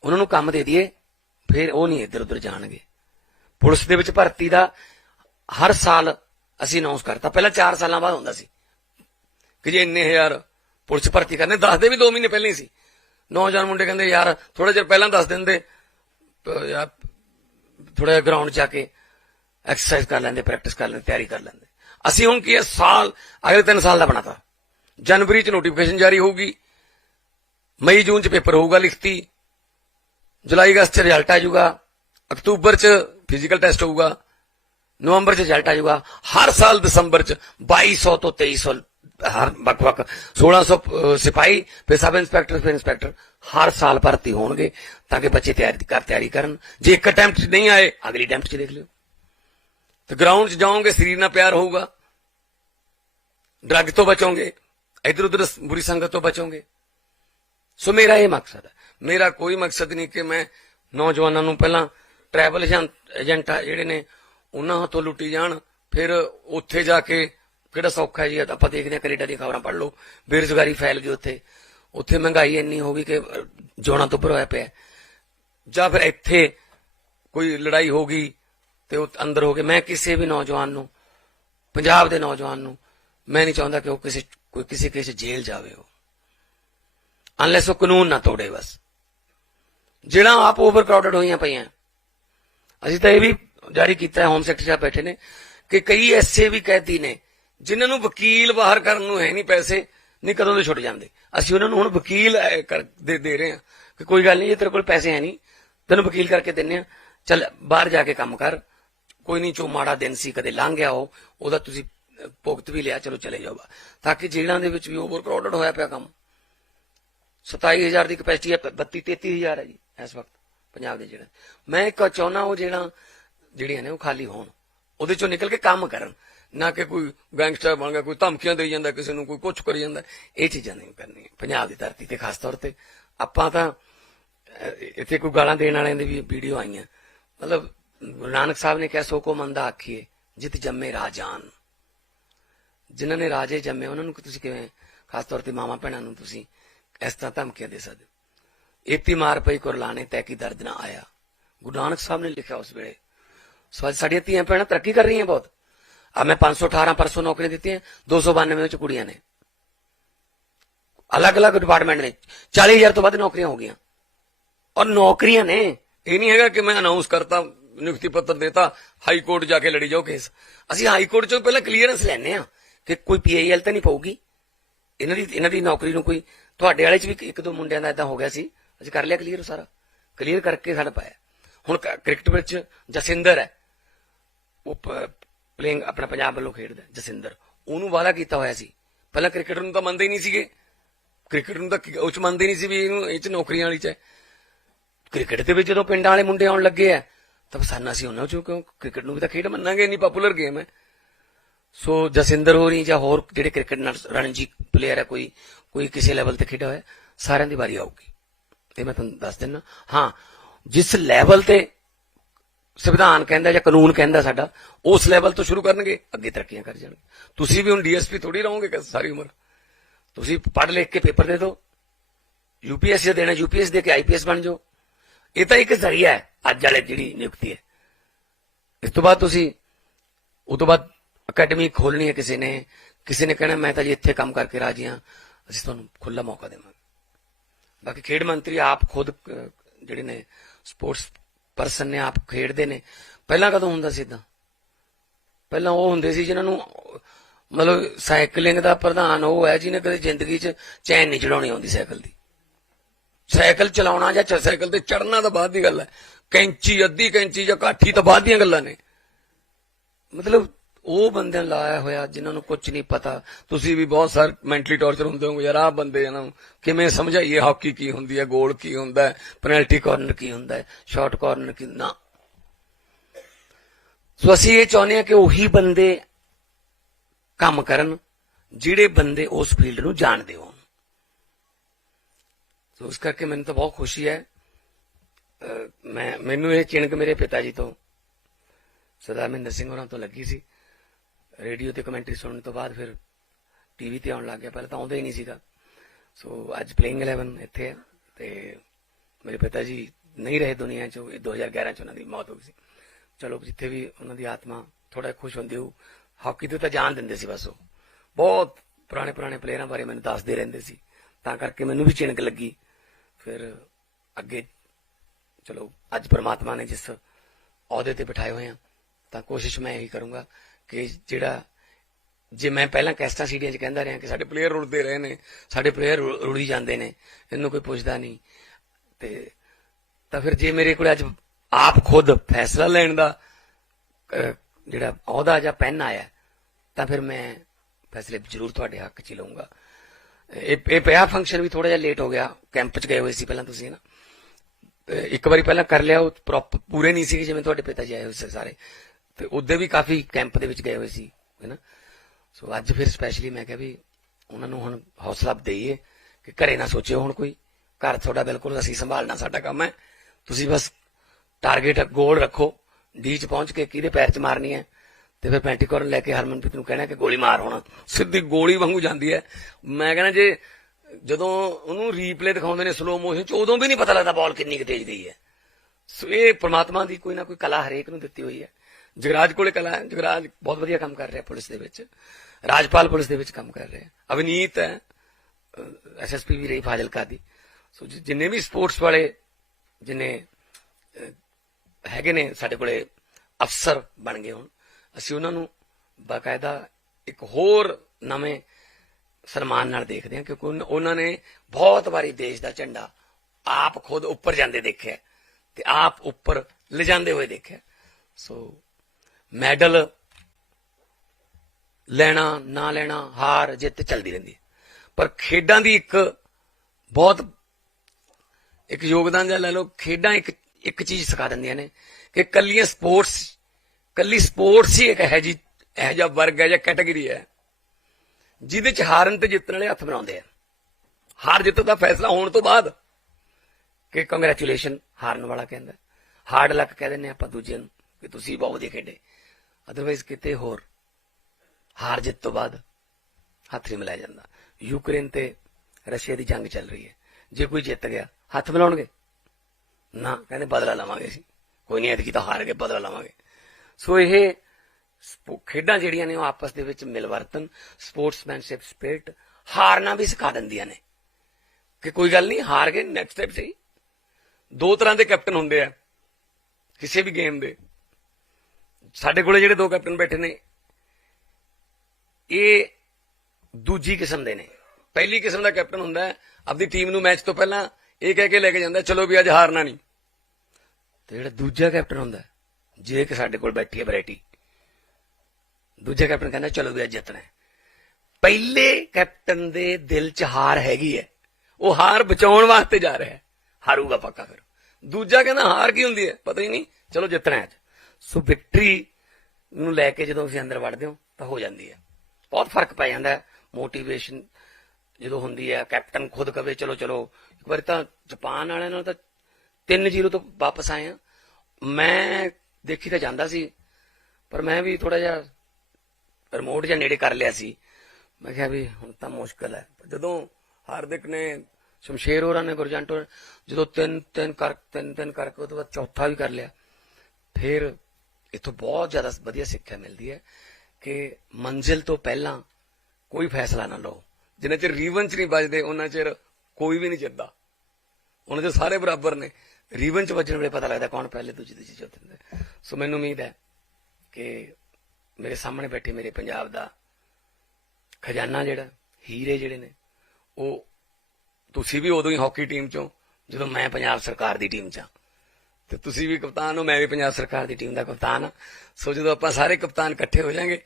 ਉਹਨਾਂ ਨੂੰ ਕੰਮ ਦੇ ਦਈਏ, ਫਿਰ ਉਹ ਨਹੀਂ ਇੱਧਰ ਉੱਧਰ ਜਾਣਗੇ। ਪੁਲਿਸ ਦੇ ਵਿੱਚ ਭਰਤੀ ਦਾ ਹਰ ਸਾਲ ਅਸੀਂ ਅਨਾਉਂਸ ਕਰਤਾ। ਪਹਿਲਾਂ 4 ਸਾਲਾਂ ਬਾਅਦ ਹੁੰਦਾ ਸੀ ਕਿ ਜੇ ਇੰਨੇ ਹਜ਼ਾਰ ਪੁਲਿਸ ਭਰਤੀ ਕਰਨੇ ਦੱਸਦੇ ਵੀ 2 ਮਹੀਨੇ ਪਹਿਲਾਂ ਹੀ ਸੀ। ਨੌਜਵਾਨ ਮੁੰਡੇ ਕਹਿੰਦੇ, ਯਾਰ ਥੋੜਾ ਜਿਹਾ ਪਹਿਲਾਂ ਦੱਸ ਦਿੰਦੇ। ਯਾਰ ਥੋੜਾ ਜਿਹਾ ਗਰਾਊਂਡ ਜਾ ਕੇ ਐਕਸਰਸਾਈਜ਼ ਕਰ ਲੈਂਦੇ ਪ੍ਰੈਕਟਿਸ ਕਰ ਲੈਂਦੇ ਤਿਆਰੀ ਕਰ ਲੈਂਦੇ। ਅਸੀਂ ਹੁਣ ਕੀ ਹੈ ਸਾਲ ਅਗਲੇ 3 ਸਾਲ ਦਾ ਬਣਾਤਾ। ਜਨਵਰੀ ਚ ਨੋਟੀਫਿਕੇਸ਼ਨ ਜਾਰੀ ਹੋਊਗੀ ਮਈ ਜੂਨ ਚ ਪੇਪਰ ਹੋਊਗਾ ਲਿਖਤੀ ਜੁਲਾਈ ਅਗਸਤ ਚ ਰਿਜ਼ਲਟ ਆ ਜਾਊਗਾ ਅਕਤੂਬਰ ਚ ਫਿਜ਼ੀਕਲ ਟੈਸਟ ਹੋਊਗਾ ਨਵੰਬਰ ਚ ਰਿਜ਼ਲਟ ਆ ਜਾਊਗਾ ਹਰ ਸਾਲ ਦਸੰਬਰ ਚ 2200 ਤੋਂ 2300 ਹਰ ਵੱਖ ਵੱਖ 1600 ਅਹ, ਸਿਪਾਹੀ ਫਿਰ ਸਬ ਇੰਸਪੈਕਟਰ ਫਿਰ ਇੰਸਪੈਕਟਰ। ਹਰ ਸਾਲ ਭਰਤੀ ਹੋਣਗੇ ਤਾਂ ਕਿ ਬੱਚੇ ਤਿਆਰੀ ਕਰ ਤਿਆਰੀ ਕਰਨ। ਜੇ ਇੱਕ ਅਟੈਂਪਟ ਨਹੀਂ ਆਏ, ਅਗਲੀ ਅਟੈਂਪਟ ਚ ਦੇਖ ਲਿਓ। ਤੇ ਗਰਾਊਂਡ 'ਚ ਜਾਓਗੇ, ਸਰੀਰ ਨਾਲ ਪਿਆਰ ਹੋਊਗਾ। ਡਰੱਗ ਤੋਂ ਬਚੋਗੇ ਇਧਰ ਉਧਰ ਬੁਰੀ ਸੰਗਤ ਤੋਂ ਬਚੋਗੇ। ਸੋ ਮੇਰਾ ਇਹ ਮਕਸਦ ਹੈ। ਮੇਰਾ ਕੋਈ ਮਕਸਦ ਨਹੀਂ ਕਿ ਮੈਂ ਨੌਜਵਾਨਾਂ ਨੂੰ ਪਹਿਲਾਂ ਟਰੈਵਲ ਏਜੰਟ ਜਿਹੜੇ ਨੇ, ਉਹਨਾਂ ਹੱਥੋਂ ਲੁੱਟੀ ਜਾਣ। ਫਿਰ ਉੱਥੇ ਜਾ ਕੇ ਕਿਹੜਾ ਸੌਖਾ ਜੀ? ਆਪਾਂ ਦੇਖਦੇ ਹਾਂ, ਕੈਨੇਡਾ ਦੀਆਂ ਖਬਰਾਂ ਪੜ੍ਹ ਲਓ। ਬੇਰੁਜ਼ਗਾਰੀ ਫੈਲ ਗਈ ਉੱਥੇ। ਉੱਥੇ ਮਹਿੰਗਾਈ ਇੰਨੀ ਹੋ ਗਈ ਕਿ ਜੋਣਾ ਤੋਂ ਭਰੋਇਆ ਪਿਆ। ਜਾਂ ਫਿਰ ਇੱਥੇ ਕੋਈ ਲੜਾਈ ਹੋ ਗਈ ਤੇ ਉਹ ਅੰਦਰ ਹੋ ਗਏ ਮੈਂ ਕਿਸੇ ਵੀ ਨੌਜਵਾਨ ਨੂੰ, ਪੰਜਾਬ ਦੇ ਨੌਜਵਾਨ ਨੂੰ, ਮੈਂ ਨਹੀਂ ਚਾਹੁੰਦਾ ਕਿ ਉਹ ਕਿਸੇ, ਕੋਈ ਕਿਸੇ ਕਿਸੇ ਜੇਲ੍ਹ ਜਾਵੇ ਉਹ। ਅਨਲੈਸ ਉਹ ਕਾਨੂੰਨ ਨਾ ਤੋੜੇ ਬਸ। ਜਿਹੜਾ ਆਪ ਓਵਰਕਰਾਊਡਡ ਹੋਈਆਂ ਪਈਆਂ। ਅਸੀਂ ਤਾਂ ਇਹ ਵੀ ਜਾਰੀ ਕੀਤਾ ਹੈ ਹੋਮ ਸੈਕਟਰੀ ਸਾਹਿਬ ਬੈਠੇ ਨੇ ਕਿ ਕਈ ਐਸੇ ਵੀ ਕੈਦੀ ਨੇ ਜਿਨ੍ਹਾਂ ਨੂੰ ਵਕੀਲ ਬਾਹਰ ਕਰਨ ਨੂੰ ਹੈ ਨਹੀਂ ਪੈਸੇ ਨਹੀਂ, ਕਦੋਂ ਦੇ ਛੁੱਟ ਜਾਂਦੇ। ਅਸੀਂ ਉਹਨਾਂ ਨੂੰ ਹੁਣ ਵਕੀਲ ਦੇ ਦੇ ਰਹੇ ਹਾਂ ਕਿ ਕੋਈ ਗੱਲ ਨਹੀਂ ਜੇ ਤੇਰੇ ਕੋਲ ਪੈਸੇ ਹੈ ਨਹੀਂ। ਤੈਨੂੰ ਵਕੀਲ ਕਰਕੇ ਦਿੰਨੇ ਆ ਚੱਲ, ਬਾਹਰ ਜਾ ਕੇ ਕੰਮ ਕਰ। ਕੋਈ ਨਹੀਂ, ਚੋ ਮਾੜਾ ਦਿਨ ਸੀ, ਕਦੇ ਲੰਘ ਗਿਆ ਉਹ, ਉਹਦਾ ਤੁਸੀਂ ਭੁਗਤ ਵੀ ਲਿਆ, ਚਲੋ ਚਲੇ ਜਾਓ ਤਾਂ ਕਿ ਜੇਲ੍ਹਾਂ ਦੇ ਵਿੱਚ ਵੀ ਓਵਰ ਓਵਰਕਰਾਊਡਡ ਹੋਇਆ ਪਿਆ ਕੰਮ। 27000 ਦੀ ਕਪੈਸਿਟੀ ਹੈ 32 33000 ਹੈ ਜੀ, ਇਸ ਵਕਤ, ਪੰਜਾਬ ਦੇ ਜਿਹੜਾ ਮੈਂ ਇੱਕ ਚਾਹੁੰਦਾ ਉਹ ਜਿਹੜਾ ਜਿਹੜੀਆਂ ਨੇ, ਉਹ ਖਾਲੀ ਹੋਣ। ਉਹਦੇ ਚੋਂ ਨਿਕਲ ਕੇ ਕੰਮ ਕਰਨ। ਨਾ ਕਿ ਕੋਈ ਗੈਂਗਸਟਰ ਬਣ ਗਿਆ, ਕੋਈ ਧਮਕੀਆਂ ਦੇਈ ਜਾਂਦਾ, ਕਿਸੇ ਨੂੰ ਕੋਈ ਕੁਝ ਕਰੀ ਜਾਂਦਾ, ਇਹ ਚੀਜ਼ਾਂ ਨਹੀਂ ਕਰਨੀਆਂ, ਪੰਜਾਬ ਦੀ ਧਰਤੀ ਤੇ ਖਾਸ ਤੌਰ ਤੇ। ਆਪਾਂ ਤਾਂ ਇੱਥੇ ਕੋਈ ਗਾਲਾਂ ਦੇਣ ਵਾਲਿਆਂ ਦੀ ਵੀ ਵੀਡੀਓ ਆਈਆਂ। ਮਤਲਬ ਗੁਰੂ ਨਾਨਕ ਸਾਹਿਬ ਨੇ ਕਿਹਾ, ਸੋ ਕੋ ਮੰਦਾ ਆਖੀਏ, ਜਿਤ ਜੰਮੇ ਰਾਜਾਨ। ਜਿਨ੍ਹਾਂ ਨੇ ਰਾਜੇ ਜੰਮੇ, ਉਹਨਾਂ ਨੂੰ ਤੁਸੀਂ ਕਿਵੇਂ, ਖਾਸ ਤੌਰ ਤੇ ਮਾਮਾ ਭੈਣਾਂ ਨੂੰ ਤੁਸੀਂ ਇਸ ਤਰ੍ਹਾਂ ਧਮਕੀਆਂ ਦੇ ਸਕਦੇ ਹੋ? ਇਤੀ ਮਾਰ ਪਈ ਕੁਰਲਾਣੇ ਤੈ ਕੀ ਦਰਦ ਨਾ ਆਇਆ। ਗੁਰੂ ਨਾਨਕ ਸਾਹਿਬ ਨੇ ਲਿਖਿਆ ਉਸ ਵੇਲੇ, ਸੋ ਅੱਜ ਸਾਡੀਆਂ ਧੀਆਂ ਭੈਣਾਂ ਤਰੱਕੀ ਕਰ ਰਹੀਆਂ ਬਹੁਤ। ਆ ਮੈਂ 518 ਪਰਸੋਂ ਨੌਕਰੀਆਂ ਦਿੱਤੀਆਂ 292 ਵਿੱਚ ਕੁੜੀਆਂ ਨੇ ਅਲੱਗ-ਅਲੱਗ ਡਿਪਾਰਟਮੈਂਟ ਨੇ 40000 ਤੋਂ ਵੱਧ ਨੌਕਰੀਆਂ ਹੋ ਗਈਆਂ ਔਰ ਨੌਕਰੀਆਂ ਨੇ ਇਹ ਨਹੀਂ ਹੈਗਾ ਕਿ ਮੈਂ ਅਨਾਉਂਸ ਕਰਤਾ ਨਿਯੁਕਤੀ ਪੱਤਰ ਦੇਤਾ ਹਾਈ ਕੋਰਟ ਜਾ ਕੇ ਲੜੀ ਜਾਓ ਕੇਸ ਅਸੀਂ ਹਾਈ ਕੋਰਟ ਚੋਂ ਪਹਿਲਾਂ ਕਲੀਅਰੈਂਸ ਲੈਣੇ ਆ ਕਿ ਕੋਈ ਪੀਆਈਐਲ ਤਾਂ ਨਹੀਂ ਪਊਗੀ ਇਹਨਾਂ ਦੀ ਇਹਨਾਂ ਦੀ ਨੌਕਰੀ ਨੂੰ ਕੋਈ ਤੁਹਾਡੇ ਵਾਲੇ ਚ ਵੀ ਇੱਕ ਦੋ ਮੁੰਡਿਆਂ ਦਾ ਇਦਾਂ ਹੋ ਗਿਆ ਸੀ ਅਸੀਂ ਕਰ ਲਿਆ ਕਲੀਅਰ ਸਾਰਾ ਕਲੀਅਰ ਕਰਕੇ ਸਾਡਾ ਪਾਇਆ ਹੁਣ ਕ੍ਰਿਕਟ ਵਿੱਚ ਜਸਿੰਦਰ ਹੈ ਉਹ ਪਲੇਇੰਗ ਆਪਣਾ ਪੰਜਾਬ ਵੱਲੋਂ ਖੇਡਦਾ ਜਸਿੰਦਰ। ਉਹਨੂੰ ਵਾਅਦਾ ਕੀਤਾ ਹੋਇਆ ਸੀ। ਪਹਿਲਾਂ ਕ੍ਰਿਕਟਰ ਨੂੰ ਤਾਂ ਮੰਨਦੇ ਹੀ ਨਹੀਂ ਸੀਗੇ। ਕ੍ਰਿਕਟ ਨੂੰ ਤਾਂ ਉਹ ਚ ਮੰਨਦੇ ਨਹੀਂ ਸੀ ਵੀ ਇਹਨੂੰ ਇਹ ਚ ਨੌਕਰੀਆਂ ਵਾਲੀ ਚ ਹੈ। ਕ੍ਰਿਕਟ ਦੇ ਵਿੱਚ ਜਦੋਂ ਪਿੰਡਾਂ ਵਾਲੇ ਮੁੰਡੇ ਆਉਣ ਲੱਗੇ ਆ ਤਾਂ ਸਾਨੂੰ ਅਸੀਂ ਉਹਨਾਂ ਚੋਂ ਕਿਉਂ? ਕ੍ਰਿਕਟ ਨੂੰ ਵੀ ਤਾਂ ਖੇਡ ਮੰਨਾਂਗੇ, ਇੰਨੀ ਪਪੂਲਰ ਗੇਮ ਹੈ। ਸੋ ਜਸਿੰਦਰ ਹੋਰੀ ਜਾਂ ਹੋਰ ਜਿਹੜੇ ਕ੍ਰਿਕਟ ਨਾਲ ਰਣਜੀ ਪਲੇਅਰ ਹੈ, ਕੋਈ ਕੋਈ ਕਿਸੇ ਲੈਵਲ ਤੇ ਖੇਡਿਆ ਹੋਇਆ, ਸਾਰਿਆਂ ਦੀ ਵਾਰੀ ਆਊਗੀ। ਤੇ ਮੈਂ ਤੁਹਾਨੂੰ ਦੱਸ ਦਿੰਦਾ। ਹਾਂ, ਜਿਸ ਲੈਵਲ ਤੇ ਸੰਵਿਧਾਨ ਕਹਿੰਦਾ ਜਾਂ ਕਾਨੂੰਨ ਕਹਿੰਦਾ ਸਾਡਾ, ਉਸ ਲੈਵਲ ਤੋਂ ਸ਼ੁਰੂ ਕਰਨਗੇ, ਅੱਗੇ ਤਰੱਕੀਆਂ ਕਰ ਜਾਣਗੇ। ਤੁਸੀਂ ਵੀ ਹੁਣ ਡੀਐਸਪੀ ਥੋੜੀ ਰਹੋਗੇ ਸਾਰੀ ਉਮਰ। ਤੁਸੀਂ ਪੜ੍ਹ ਲਿਖ ਕੇ ਪੇਪਰ ਦੇ ਦਿਓ। ਯੂਪੀਐਸਸੀ ਦੇਣਾ ਯੂਪੀਐਸ ਦੇ ਕੇ ਆਈਪੀਐਸ ਬਣ ਜਾਓ। ਇਹ ਤਾਂ ਇੱਕ ਜ਼ਰੀਆ ਹੈ, ਅੱਜ ਵਾਲੇ ਜਿਹੜੀ ਨਿਯੁਕਤੀ ਹੈ। ਇਸ ਤੋਂ ਬਾਅਦ ਤੁਸੀਂ, ਉਹ ਤੋਂ ਬਾਅਦ ਅਕੈਡਮੀ ਖੋਲਣੀ ਹੈ ਕਿਸੇ ਨੇ ਕਿਸੇ ਨੇ ਕਹਿਣਾ, ਮੈਂ ਤਾਂ ਜੀ ਇੱਥੇ ਕੰਮ ਕਰਕੇ ਰਾਜੀ ਹਾਂ, ਅਸੀਂ ਤੁਹਾਨੂੰ ਖੁੱਲਾ ਮੌਕਾ ਦੇਵਾਂਗੇ। ਬਾਕੀ ਖੇਡ ਮੰਤਰੀ ਆਪ ਖੁਦ ਜਿਹੜੇ ਨੇ ਸਪੋਰਟਸ ਪਰਸਨ ਨੇ ਆਪ ਖੇਡਦੇ ਨੇ। ਪਹਿਲਾਂ ਕਦੋਂ ਹੁੰਦਾ ਸੀ ਇਦਾਂ ਪਹਿਲਾਂ ਉਹ ਹੁੰਦੇ ਸੀ ਜਿਨ੍ਹਾਂ ਨੂੰ, ਮਤਲਬ ਸਾਈਕਲਿੰਗ ਦਾ ਪ੍ਰਧਾਨ ਉਹ ਹੈ ਜਿਹਨੇ ਕਦੇ ਜ਼ਿੰਦਗੀ 'ਚ ਚੈਨ ਨਹੀਂ ਚੜਾਉਣੀ ਆਉਂਦੀ ਸਾਈਕਲ ਦੀ। ਸਾਈਕਲ ਚਲਾਉਣਾ ਜਾਂ ਸਾਈਕਲ ਤੇ ਚੜਨਾ ਤਾਂ ਬਾਅਦ ਦੀ ਗੱਲ ਹੈ। ਕੈਂਚੀ, ਅੱਧੀ ਕੈਂਚੀ ਜਾਂ ਕਾਠੀ ਤਾਂ ਬਾਅਦ ਦੀਆਂ ਗੱਲਾਂ ਨੇ। ਮਤਲਬ ਉਹ ਬੰਦਿਆਂ ਨੂੰ ਲਾਇਆ ਹੋਇਆ ਜਿਨ੍ਹਾਂ ਨੂੰ ਕੁਝ ਨਹੀਂ ਪਤਾ। ਤੁਸੀਂ ਵੀ ਬਹੁਤ ਸਾਰ ਮੈਂਟਲੀ ਟੌਰਚਰ ਹੁੰਦੇ ਹੋਗੇ ਯਾਰ ਆਹ ਬੰਦੇ ਇਹਨਾਂ ਨੂੰ, ਕਿਵੇਂ ਸਮਝਾਈਏ ਹਾਕੀ ਕੀ ਹੁੰਦੀ ਹੈ ਗੋਲ ਕੀ ਹੁੰਦਾ ਹੈ ਪੈਨਲਟੀ ਕਾਰਨਰ ਕੀ ਹੁੰਦਾ ਹੈ ਸ਼ਾਰਟ ਕਾਰਨਰ ਕੀ ਨਾ ਸੋ ਅਸੀਂ ਇਹ ਚਾਹੁੰਦੇ ਹਾਂ ਕਿ ਉਹੀ ਬੰਦੇ ਕੰਮ ਕਰਨ ਜਿਹੜੇ ਬੰਦੇ ਉਸ ਫੀਲਡ ਨੂੰ ਜਾਣਦੇ ਹੋਣ। ਸੋ ਇਸ ਕਰਕੇ ਮੈਨੂੰ ਤਾਂ ਬਹੁਤ ਖੁਸ਼ੀ ਹੈ ਮੈਂ, ਮੈਨੂੰ ਇਹ ਚਿਣਕ ਮੇਰੇ ਪਿਤਾ ਜੀ ਤੋਂ, ਸਰਦਾਰ ਮਹਿੰਦਰ ਸਿੰਘ ਹੋਰਾਂ ਤੋਂ ਲੱਗੀ ਸੀ। ਰੇਡੀਓ ਤੇ ਕਮੈਂਟਰੀ ਸੁਣਨ ਤੋਂ ਬਾਅਦ ਫਿਰ ਟੀਵੀ ਤੇ ਆਉਣ ਲੱਗ ਗਿਆ। ਪਹਿਲਾਂ ਤਾਂ ਆਉਂਦਾ ਹੀ ਨਹੀਂ ਸੀਗਾ। ਸੋ ਅੱਜ ਪਲੇਇੰਗ 11 ਇੱਥੇ ਹੈ ਤੇ ਮੇਰੇ ਪਿਤਾ ਜੀ ਨਹੀਂ ਰਹੇ ਦੁਨੀਆ 'ਚ। ਇਹ 2011 ਚ ਉਹਨਾਂ ਦੀ ਮੌਤ ਹੋ ਗਈ ਸੀ। ਚਲੋ, ਜਿੱਥੇ ਵੀ ਉਹਨਾਂ ਦੀ ਆਤਮਾ ਥੋੜਾ ਖੁਸ਼ ਹੁੰਦੀ ਹੋ ਹਾਕੀ ਤੇ ਤਾਂ ਜਾਣ ਦਿੰਦੇ ਸੀ ਬਸ ਉਹ। ਬਹੁਤ ਪੁਰਾਣੇ ਪੁਰਾਣੇ ਪਲੇਅਰਾਂ ਬਾਰੇ ਮੈਨੂੰ ਦੱਸਦੇ ਰਹਿੰਦੇ ਸੀ। ਤਾਂ ਕਰਕੇ ਮੈਨੂੰ ਵੀ ਚਿਣਕ ਲੱਗੀ। ਫਿਰ ਅੱਗੇ, ਚਲੋ, ਅੱਜ ਪਰਮਾਤਮਾ ਨੇ ਜਿਸ ਅਹੁਦੇ ਤੇ ਬਿਠਾਏ ਹੋਏ ਆ, ਤਾਂ ਕੋਸ਼ਿਸ਼ ਮੈਂ ਇਹੀ ਕਰੂੰਗਾ ਕਿ ਜਿਹੜਾ ਜੇ ਮੈਂ ਪਹਿਲਾਂ ਕੈਸਟਾਂ ਸੀਡੀਆਂ 'ਚ ਕਹਿੰਦਾ ਰਿਹਾ ਕਿ ਸਾਡੇ ਪਲੇਅਰ ਰੁੜਦੇ ਰਹੇ ਨੇ, ਸਾਡੇ ਪਲੇਅਰ ਰੁੜੀ ਜਾਂਦੇ ਨੇ, ਇਹਨੂੰ ਕੋਈ ਪੁੱਛਦਾ ਨਹੀਂ ਤੇ ਤਾਂ ਫਿਰ ਜੇ ਮੇਰੇ ਕੋਲ ਅੱਜ ਆਪ ਖੁਦ ਫੈਸਲਾ ਲੈਣ ਦਾ ਜਿਹੜਾ ਅਹੁਦਾ ਜਾਂ ਪੈਨ ਆਇਆ, ਤਾਂ ਫਿਰ ਮੈਂ ਫੈਸਲੇ ਜ਼ਰੂਰ ਤੁਹਾਡੇ ਹੱਕ 'ਚ ਹੀ ਲਵਾਂਗਾ ਇਹ ਇਹ ਪਿਆ ਫੰਕਸ਼ਨ ਵੀ ਥੋੜਾ ਜਿਹਾ ਲੇਟ ਹੋ ਗਿਆ ਕੈਂਪ 'ਚ ਗਏ ਹੋਏ ਸੀ ਪਹਿਲਾਂ ਤੁਸੀਂ ਨਾ? ਇੱਕ ਵਾਰੀ ਪਹਿਲਾਂ ਕਰ ਲਿਆ, ਉਹ ਪ੍ਰੋਪਰ ਪੂਰੇ ਨਹੀਂ ਸੀ ਜਿਵੇਂ ਤੁਹਾਡੇ ਪਿਤਾ ਜੀ ਆਏ ਹੋਏ ਸੀ ਸਾਰੇ। ਤੇ ਉਹਦੇ ਵੀ ਕਾਫੀ ਕੈਂਪ ਦੇ ਵਿੱਚ ਗਏ ਹੋਏ ਸੀ, ਹੈਨਾ? ਸੋ ਅੱਜ ਫਿਰ ਸਪੈਸ਼ਲੀ ਮੈਂ ਕਿਹਾ ਵੀ ਉਹਨਾਂ ਨੂੰ ਹੁਣ ਹੌਸਲਾ ਦੇਈਏ ਕਿ ਘਰੇ ਨਾ ਸੋਚਿਓ ਹੁਣ ਕੋਈ। ਘਰ ਤੁਹਾਡਾ ਬਿਲਕੁਲ ਅਸੀਂ ਸੰਭਾਲਣਾ, ਸਾਡਾ ਕੰਮ ਹੈ। ਤੁਸੀਂ ਬਸ ਟਾਰਗੇਟ ਗੋਲ ਰੱਖੋ। ਡੀ ਚ ਪਹੁੰਚ ਕੇ ਕਿਹਦੇ ਪੈਰ ਚ ਮਾਰਨੀ ਹੈ? ਤੇ ਫਿਰ ਪੈਂਟੀਕੋਰਨ ਲੈ ਕੇ ਹਰਮਨਪ੍ਰੀਤ ਨੂੰ ਕਹਿਣਾ ਕਿ ਗੋਲੀ ਮਾਰ ਹੋਣਾ। ਸਿੱਧੀ ਗੋਲੀ ਵਾਂਗੂ ਜਾਂਦੀ ਹੈ। ਮੈਂ ਕਹਿੰਦਾ ਜੇ ਜਦੋਂ ਉਹਨੂੰ ਰੀਪਲੇ ਦਿਖਾਉਂਦੇ ਨੇ ਸਲੋ ਮੋਸ਼ਨ ਚ, ਉਦੋਂ ਵੀ ਨਹੀਂ ਪਤਾ ਲੱਗਦਾ ਬਾਲ ਕਿੰਨੀ ਕੁ ਤੇਜ਼ ਗਈ ਹੈ। ਸੋ ਇਹ ਪ੍ਰਮਾਤਮਾ ਦੀ ਕੋਈ ਨਾ ਕੋਈ ਕਲਾ ਹਰੇਕ ਨੂੰ ਦਿੱਤੀ ਹੋਈ ਹੈ। ਜਗਰਾਜ ਕੋਲੇ ਕਲਾ ਹੈ। ਜਗਰਾਜ ਬਹੁਤ ਵਧੀਆ ਕੰਮ ਕਰ ਰਿਹਾ ਪੁਲਿਸ ਦੇ ਵਿੱਚ। ਰਾਜਪਾਲ ਪੁਲਿਸ ਦੇ ਵਿੱਚ ਕੰਮ ਕਰ ਰਿਹਾ ਅਵਨੀਤ ਹੈ। ਐਸਐਸਪੀ ਵੀ ਰਹੀ ਫਾਜ਼ਿਲਕਾ ਦੀ। ਸੋ ਜਿੰਨੇ ਵੀ ਸਪੋਰਟਸ ਵਾਲੇ ਜਿੰਨੇ ਹੈਗੇ ਨੇ ਸਾਡੇ ਕੋਲੇ ਅਫਸਰ ਬਣ ਗਏ ਹੁਣ, ਅਸੀਂ ਉਹਨਾਂ ਨੂੰ ਬਾਕਾਇਦਾ ਇੱਕ ਹੋਰ ਨਵੇਂ ਸਨਮਾਨ ਨਾਲ ਦੇਖਦੇ ਹਾਂ ਕਿਉਂਕਿ ਉਹਨਾਂ ਨੇ ਬਹੁਤ ਵਾਰੀ ਦੇਸ਼ ਦਾ ਝੰਡਾ ਆਪ ਖੁਦ ਉੱਪਰ ਜਾਂਦੇ ਦੇਖਿਆ ਤੇ ਆਪ ਉੱਪਰ ਲਿਜਾਂਦੇ ਹੋਏ ਦੇਖਿਆ ਸੋ ਮੈਡਲ ਲੈਣਾ, ਨਾ ਲੈਣਾ, ਹਾਰ, ਜਿੱਤ ਚੱਲਦੀ ਰਹਿੰਦੀ ਪਰ ਖੇਡਾਂ ਦੀ ਇੱਕ ਬਹੁਤ ਇੱਕ ਯੋਗਦਾਨ ਜਿਹਾ ਲੈ ਲਓ, ਖੇਡਾਂ ਇੱਕ ਇੱਕ ਚੀਜ਼ ਸਿਖਾ ਦਿੰਦੀਆਂ ਨੇ ਕਿ ਕੱਲੀਆਂ ਸਪੋਰਟਸ ਕੱਲੀ ਸਪੋਰਟਸ ਹੀ ਇੱਕ ਹੈ ਜੀ ਇਹ ਜਿਹਾ ਵਰਗ ਹੈ ਜਾਂ ਕੈਟਾਗਰੀ ਹੈ, ਜਿਹਦੇ ਚ ਹਾਰਨ ਤੇ ਜਿੱਤਣ ਵਾਲੇ ਹੱਥ ਬਣਾਉਂਦੇ ਆ। ਹਾਰ ਜਿੱਤ ਦਾ ਫੈਸਲਾ ਹੋਣ ਤੋਂ ਬਾਅਦ ਕਿ ਕੰਗ੍ਰੈਚੁਲੇਸ਼ਨ ਹਾਰਨ ਵਾਲਾ ਕਹਿੰਦਾ। ਹਾਰਡ ਲੱਕ ਕਹਿ ਦਿੰਦੇ ਆਪਾਂ ਦੂਜੇ ਨੂੰ ਕਿ ਤੁਸੀਂ ਬਹੁਤ ਵਧੀਆ ਖੇਡੇ। ਅਦਰਵਾਈਜ਼ ਕਿਤੇ ਹੋਰ ਹਾਰ ਜਿੱਤ ਤੋਂ ਬਾਅਦ ਹੱਥ ਨਹੀਂ ਮਿਲਾਇਆ ਜਾਂਦਾ। ਯੂਕਰੇਨ ਤੇ ਰਸ਼ੀਆ ਦੀ ਜੰਗ ਚੱਲ ਰਹੀ ਹੈ। ਜੇ ਕੋਈ ਜਿੱਤ ਗਿਆ, ਹੱਥ ਮਿਲਾਉਣਗੇ? ਨਾ, ਕਹਿੰਦੇ ਬਦਲਾ ਲਵਾਂਗੇ ਅਸੀਂ। ਕੋਈ ਨਹੀਂ, ਐਤਕੀ ਤਾਂ ਹਾਰ ਕੇ ਬਦਲਾ ਲਵਾਂਗੇ। ਸੋ ਇਹ ਖੇਡਾਂ ਜਿਹੜੀਆਂ ਨੇ ਉਹ ਆਪਸ ਦੇ ਵਿੱਚ ਮਿਲਵਰਤਨ, ਸਪੋਰਟਸਮੈਨਸ਼ਿਪ, ਸਪਿਰਿਟ, ਹਾਰਨਾ ਵੀ ਸਿਖਾ ਦਿੰਦੀਆਂ ਨੇ। ਕਿ ਕੋਈ ਗੱਲ ਨਹੀਂ, ਹਾਰ ਗਏ ਨੈਕਸਟ ਸਟੈਪ ਸਹੀ। ਦੋ ਤਰ੍ਹਾਂ ਦੇ ਕੈਪਟਨ ਹੁੰਦੇ ਆ। ਕਿਸੇ ਵੀ ਗੇਮ ਦੇ। ਸਾਡੇ ਕੋਲੇ ਜਿਹੜੇ ਦੋ ਕੈਪਟਨ ਬੈਠੇ ਨੇ, ਇਹ ਦੂਜੀ ਕਿਸਮ ਦੇ ਨੇ। ਪਹਿਲੀ ਕਿਸਮ ਦਾ ਕੈਪਟਨ ਹੁੰਦਾ ਹੈ ਆਪਣੀ ਟੀਮ ਨੂੰ ਮੈਚ ਤੋਂ ਪਹਿਲਾਂ ਇਹ ਕਹਿ ਕੇ ਲੈ ਕੇ ਜਾਂਦਾ ਚਲੋ ਵੀ ਅੱਜ ਹਾਰਨਾ ਨਹੀਂ। ਤੇ ਜਿਹੜਾ ਦੂਜਾ ਕੈਪਟਨ ਹੁੰਦਾ ਜੇ ਕਿ ਸਾਡੇ ਕੋਲ ਬੈਠੀ ਹੈ ਵੈਰਾਈਟੀ ਦੂਜਾ ਕੈਪਟਨ ਕਹਿੰਦਾ, ਚਲੋ ਵੀ ਅੱਜ ਜਿੱਤਣਾ ਪਹਿਲੇ ਕੈਪਟਨ ਦੇ ਦਿਲ 'ਚ ਹਾਰ ਹੈਗੀ ਹੈ। ਉਹ ਹਾਰ ਬਚਾਉਣ ਵਾਸਤੇ ਜਾ ਰਿਹਾ ਹੈ। ਹਾਰੂਗਾ ਪੱਕਾ ਫਿਰ। ਦੂਜਾ ਕਹਿੰਦਾ, ਹਾਰ ਕੀ ਹੁੰਦੀ ਹੈ? ਪਤਾ ਹੀ ਨਹੀਂ। ਚਲੋ ਜਿੱਤਣਾ ਹੈ ਅੱਜ। ਸੋ ਵਿਕਟਰੀ ਨੂੰ ਲੈ ਕੇ ਜਦੋਂ ਤੁਸੀਂ ਅੰਦਰ ਵੜਦੇ ਹੋ, ਤਾਂ ਹੋ ਜਾਂਦੀ ਹੈ। ਬਹੁਤ ਫ਼ਰਕ ਪੈ ਜਾਂਦਾ ਮੋਟੀਵੇਸ਼ਨ ਜਦੋਂ ਹੁੰਦੀ ਹੈ ਕੈਪਟਨ ਖੁਦ ਕਵੇ, ਚਲੋ ਚਲੋ। ਇੱਕ ਵਾਰੀ ਤਾਂ ਜਾਪਾਨ ਵਾਲਿਆਂ ਨਾਲ ਤਾਂ 3-0 ਤੋਂ ਵਾਪਸ ਆਏ ਆ ਮੈਂ ਦੇਖੀ ਤਾਂ ਜਾਂਦਾ ਸੀ, ਪਰ ਮੈਂ ਵੀ ਥੋੜਾ ਜਿਹਾ ਰਿਮੋਟ ਜਾਂ ਨੇੜੇ ਕਰ ਲਿਆ ਸੀ। ਮੈਂ ਕਿਹਾ ਵੀ ਹੁਣ ਤਾਂ ਮੁਸ਼ਕਲ ਹੈ। ਜਦੋਂ ਹਾਰਦਿਕ ਨੇ, ਸ਼ਮਸ਼ੇਰ ਹੋਰਾਂ ਨੇ, ਗੁਰਜੰਟ ਹੋਰਾਂ ਜਦੋਂ ਤਿੰਨ ਤਿੰਨ ਕਰ ਤਿੰਨ ਤਿੰਨ ਕਰਕੇ ਉਹ ਤੋਂ ਬਾਅਦ ਚੌਥਾ ਵੀ ਕਰ ਲਿਆ, ਫਿਰ ਇਥੋਂ ਬਹੁਤ ਜ਼ਿਆਦਾ ਵਧੀਆ ਸਿੱਖਿਆ ਮਿਲਦੀ ਹੈ ਕਿ ਮੰਜ਼ਿਲ ਤੋਂ ਪਹਿਲਾਂ ਕੋਈ ਫੈਸਲਾ ਨਾ ਲਓ। ਜਿੰਨਾ ਚਿਰ ਰੀਵਨ ਚ ਨਹੀਂ ਵੱਜਦੇ ਉਹਨਾਂ ਚਿਰ ਕੋਈ ਵੀ ਨਹੀਂ ਜਿੱਤਦਾ। ਉਹਨਾਂ ਦੇ ਸਾਰੇ ਬਰਾਬਰ ਨੇ। ਰੀਵਨ ਚ ਵੱਜਣ ਵੇਲੇ ਪਤਾ ਲੱਗਦਾ ਕੌਣ ਪਹਿਲੇ ਦੂਜੇ ਤੀਜੇ ਚੌਥੇ ਹੁੰਦਾ। ਸੋ ਮੈਨੂੰ ਉਮੀਦ ਹੈ ਕਿ ਮੇਰੇ ਸਾਹਮਣੇ ਬੈਠੇ ਮੇਰੇ ਪੰਜਾਬ ਦਾ ਖਜ਼ਾਨਾ ਜਿਹੜਾ, ਹੀਰੇ ਜਿਹੜੇ ਨੇ, ਉਹ ਤੁਸੀਂ ਵੀ ਉਦੋਂ ਹੀ ਹਾਕੀ ਟੀਮ ਚੋਂ, ਜਦੋਂ ਮੈਂ ਪੰਜਾਬ ਸਰਕਾਰ ਦੀ ਟੀਮ ਚ ਹਾਂ ਤੇ ਤੁਸੀਂ ਵੀ ਕਪਤਾਨ ਹੋ, ਮੈਂ ਵੀ ਪੰਜਾਬ ਸਰਕਾਰ ਦੀ ਟੀਮ ਦਾ ਕਪਤਾਨ ਹਾਂ। ਸੋ ਜਦੋਂ ਆਪਾਂ ਸਾਰੇ ਕਪਤਾਨ ਇਕੱਠੇ ਹੋ ਜਾਾਂਗੇ,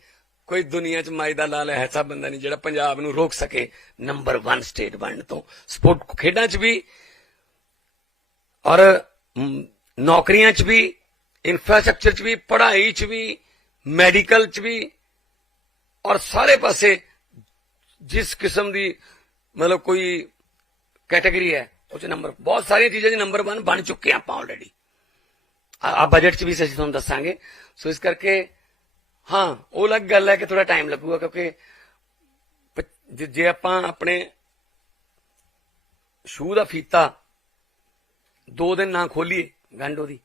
ਕੋਈ ਦੁਨੀਆ 'ਚ ਮਾਈ ਦਾ ਲਾਲ ਐਸਾ ਬੰਦਾ ਨਹੀਂ ਜਿਹੜਾ ਪੰਜਾਬ ਨੂੰ ਰੋਕ ਸਕੇ ਨੰਬਰ 1 ਸਟੇਟ ਬਣਨ ਤੋਂ। ਸਪੋਰਟ ਖੇਡਾਂ 'ਚ ਵੀ ਔਰ ਨੌਕਰੀਆਂ 'ਚ ਵੀ ਇਨਫਰਾਸਟ੍ਰਕਚਰ 'ਚ ਵੀ, ਪੜ੍ਹਾਈ 'ਚ ਵੀ ਮੈਡੀਕਲ 'ਚ ਵੀ ਔਰ ਸਾਰੇ ਪਾਸੇ ਜਿਸ ਕਿਸਮ ਦੀ ਮਤਲਬ ਕੋਈ ਕੈਟਾਗਰੀ ਹੈ, ਉਹ 'ਚ ਨੰਬਰ ਬਹੁਤ ਸਾਰੀਆਂ ਚੀਜ਼ਾਂ 'ਚ ਨੰਬਰ 1 ਬਣ ਚੁੱਕੇ ਆਪਾਂ ਆਲਰੇਡੀ ਆ ਬਜਟ 'ਚ ਵੀ ਅਸੀਂ ਤੁਹਾਨੂੰ ਦੱਸਾਂਗੇ। ਸੋ ਇਸ ਕਰਕੇ, ਹਾਂ, ਉਹ ਅਲੱਗ ਗੱਲ ਹੈ ਕਿ ਥੋੜਾ ਟਾਈਮ ਲੱਗੂਗਾ ਕਿਉਂਕਿ ਪ- ਜੇ- ਜੇ ਆਪਾਂ ਆਪਣੇ ਸ਼ੂ ਦਾ ਫੀਤਾ ਦੋ ਦਿਨ ਨਾ ਖੋਲੀਏ ਗੰਢ ਉਹਦੀ,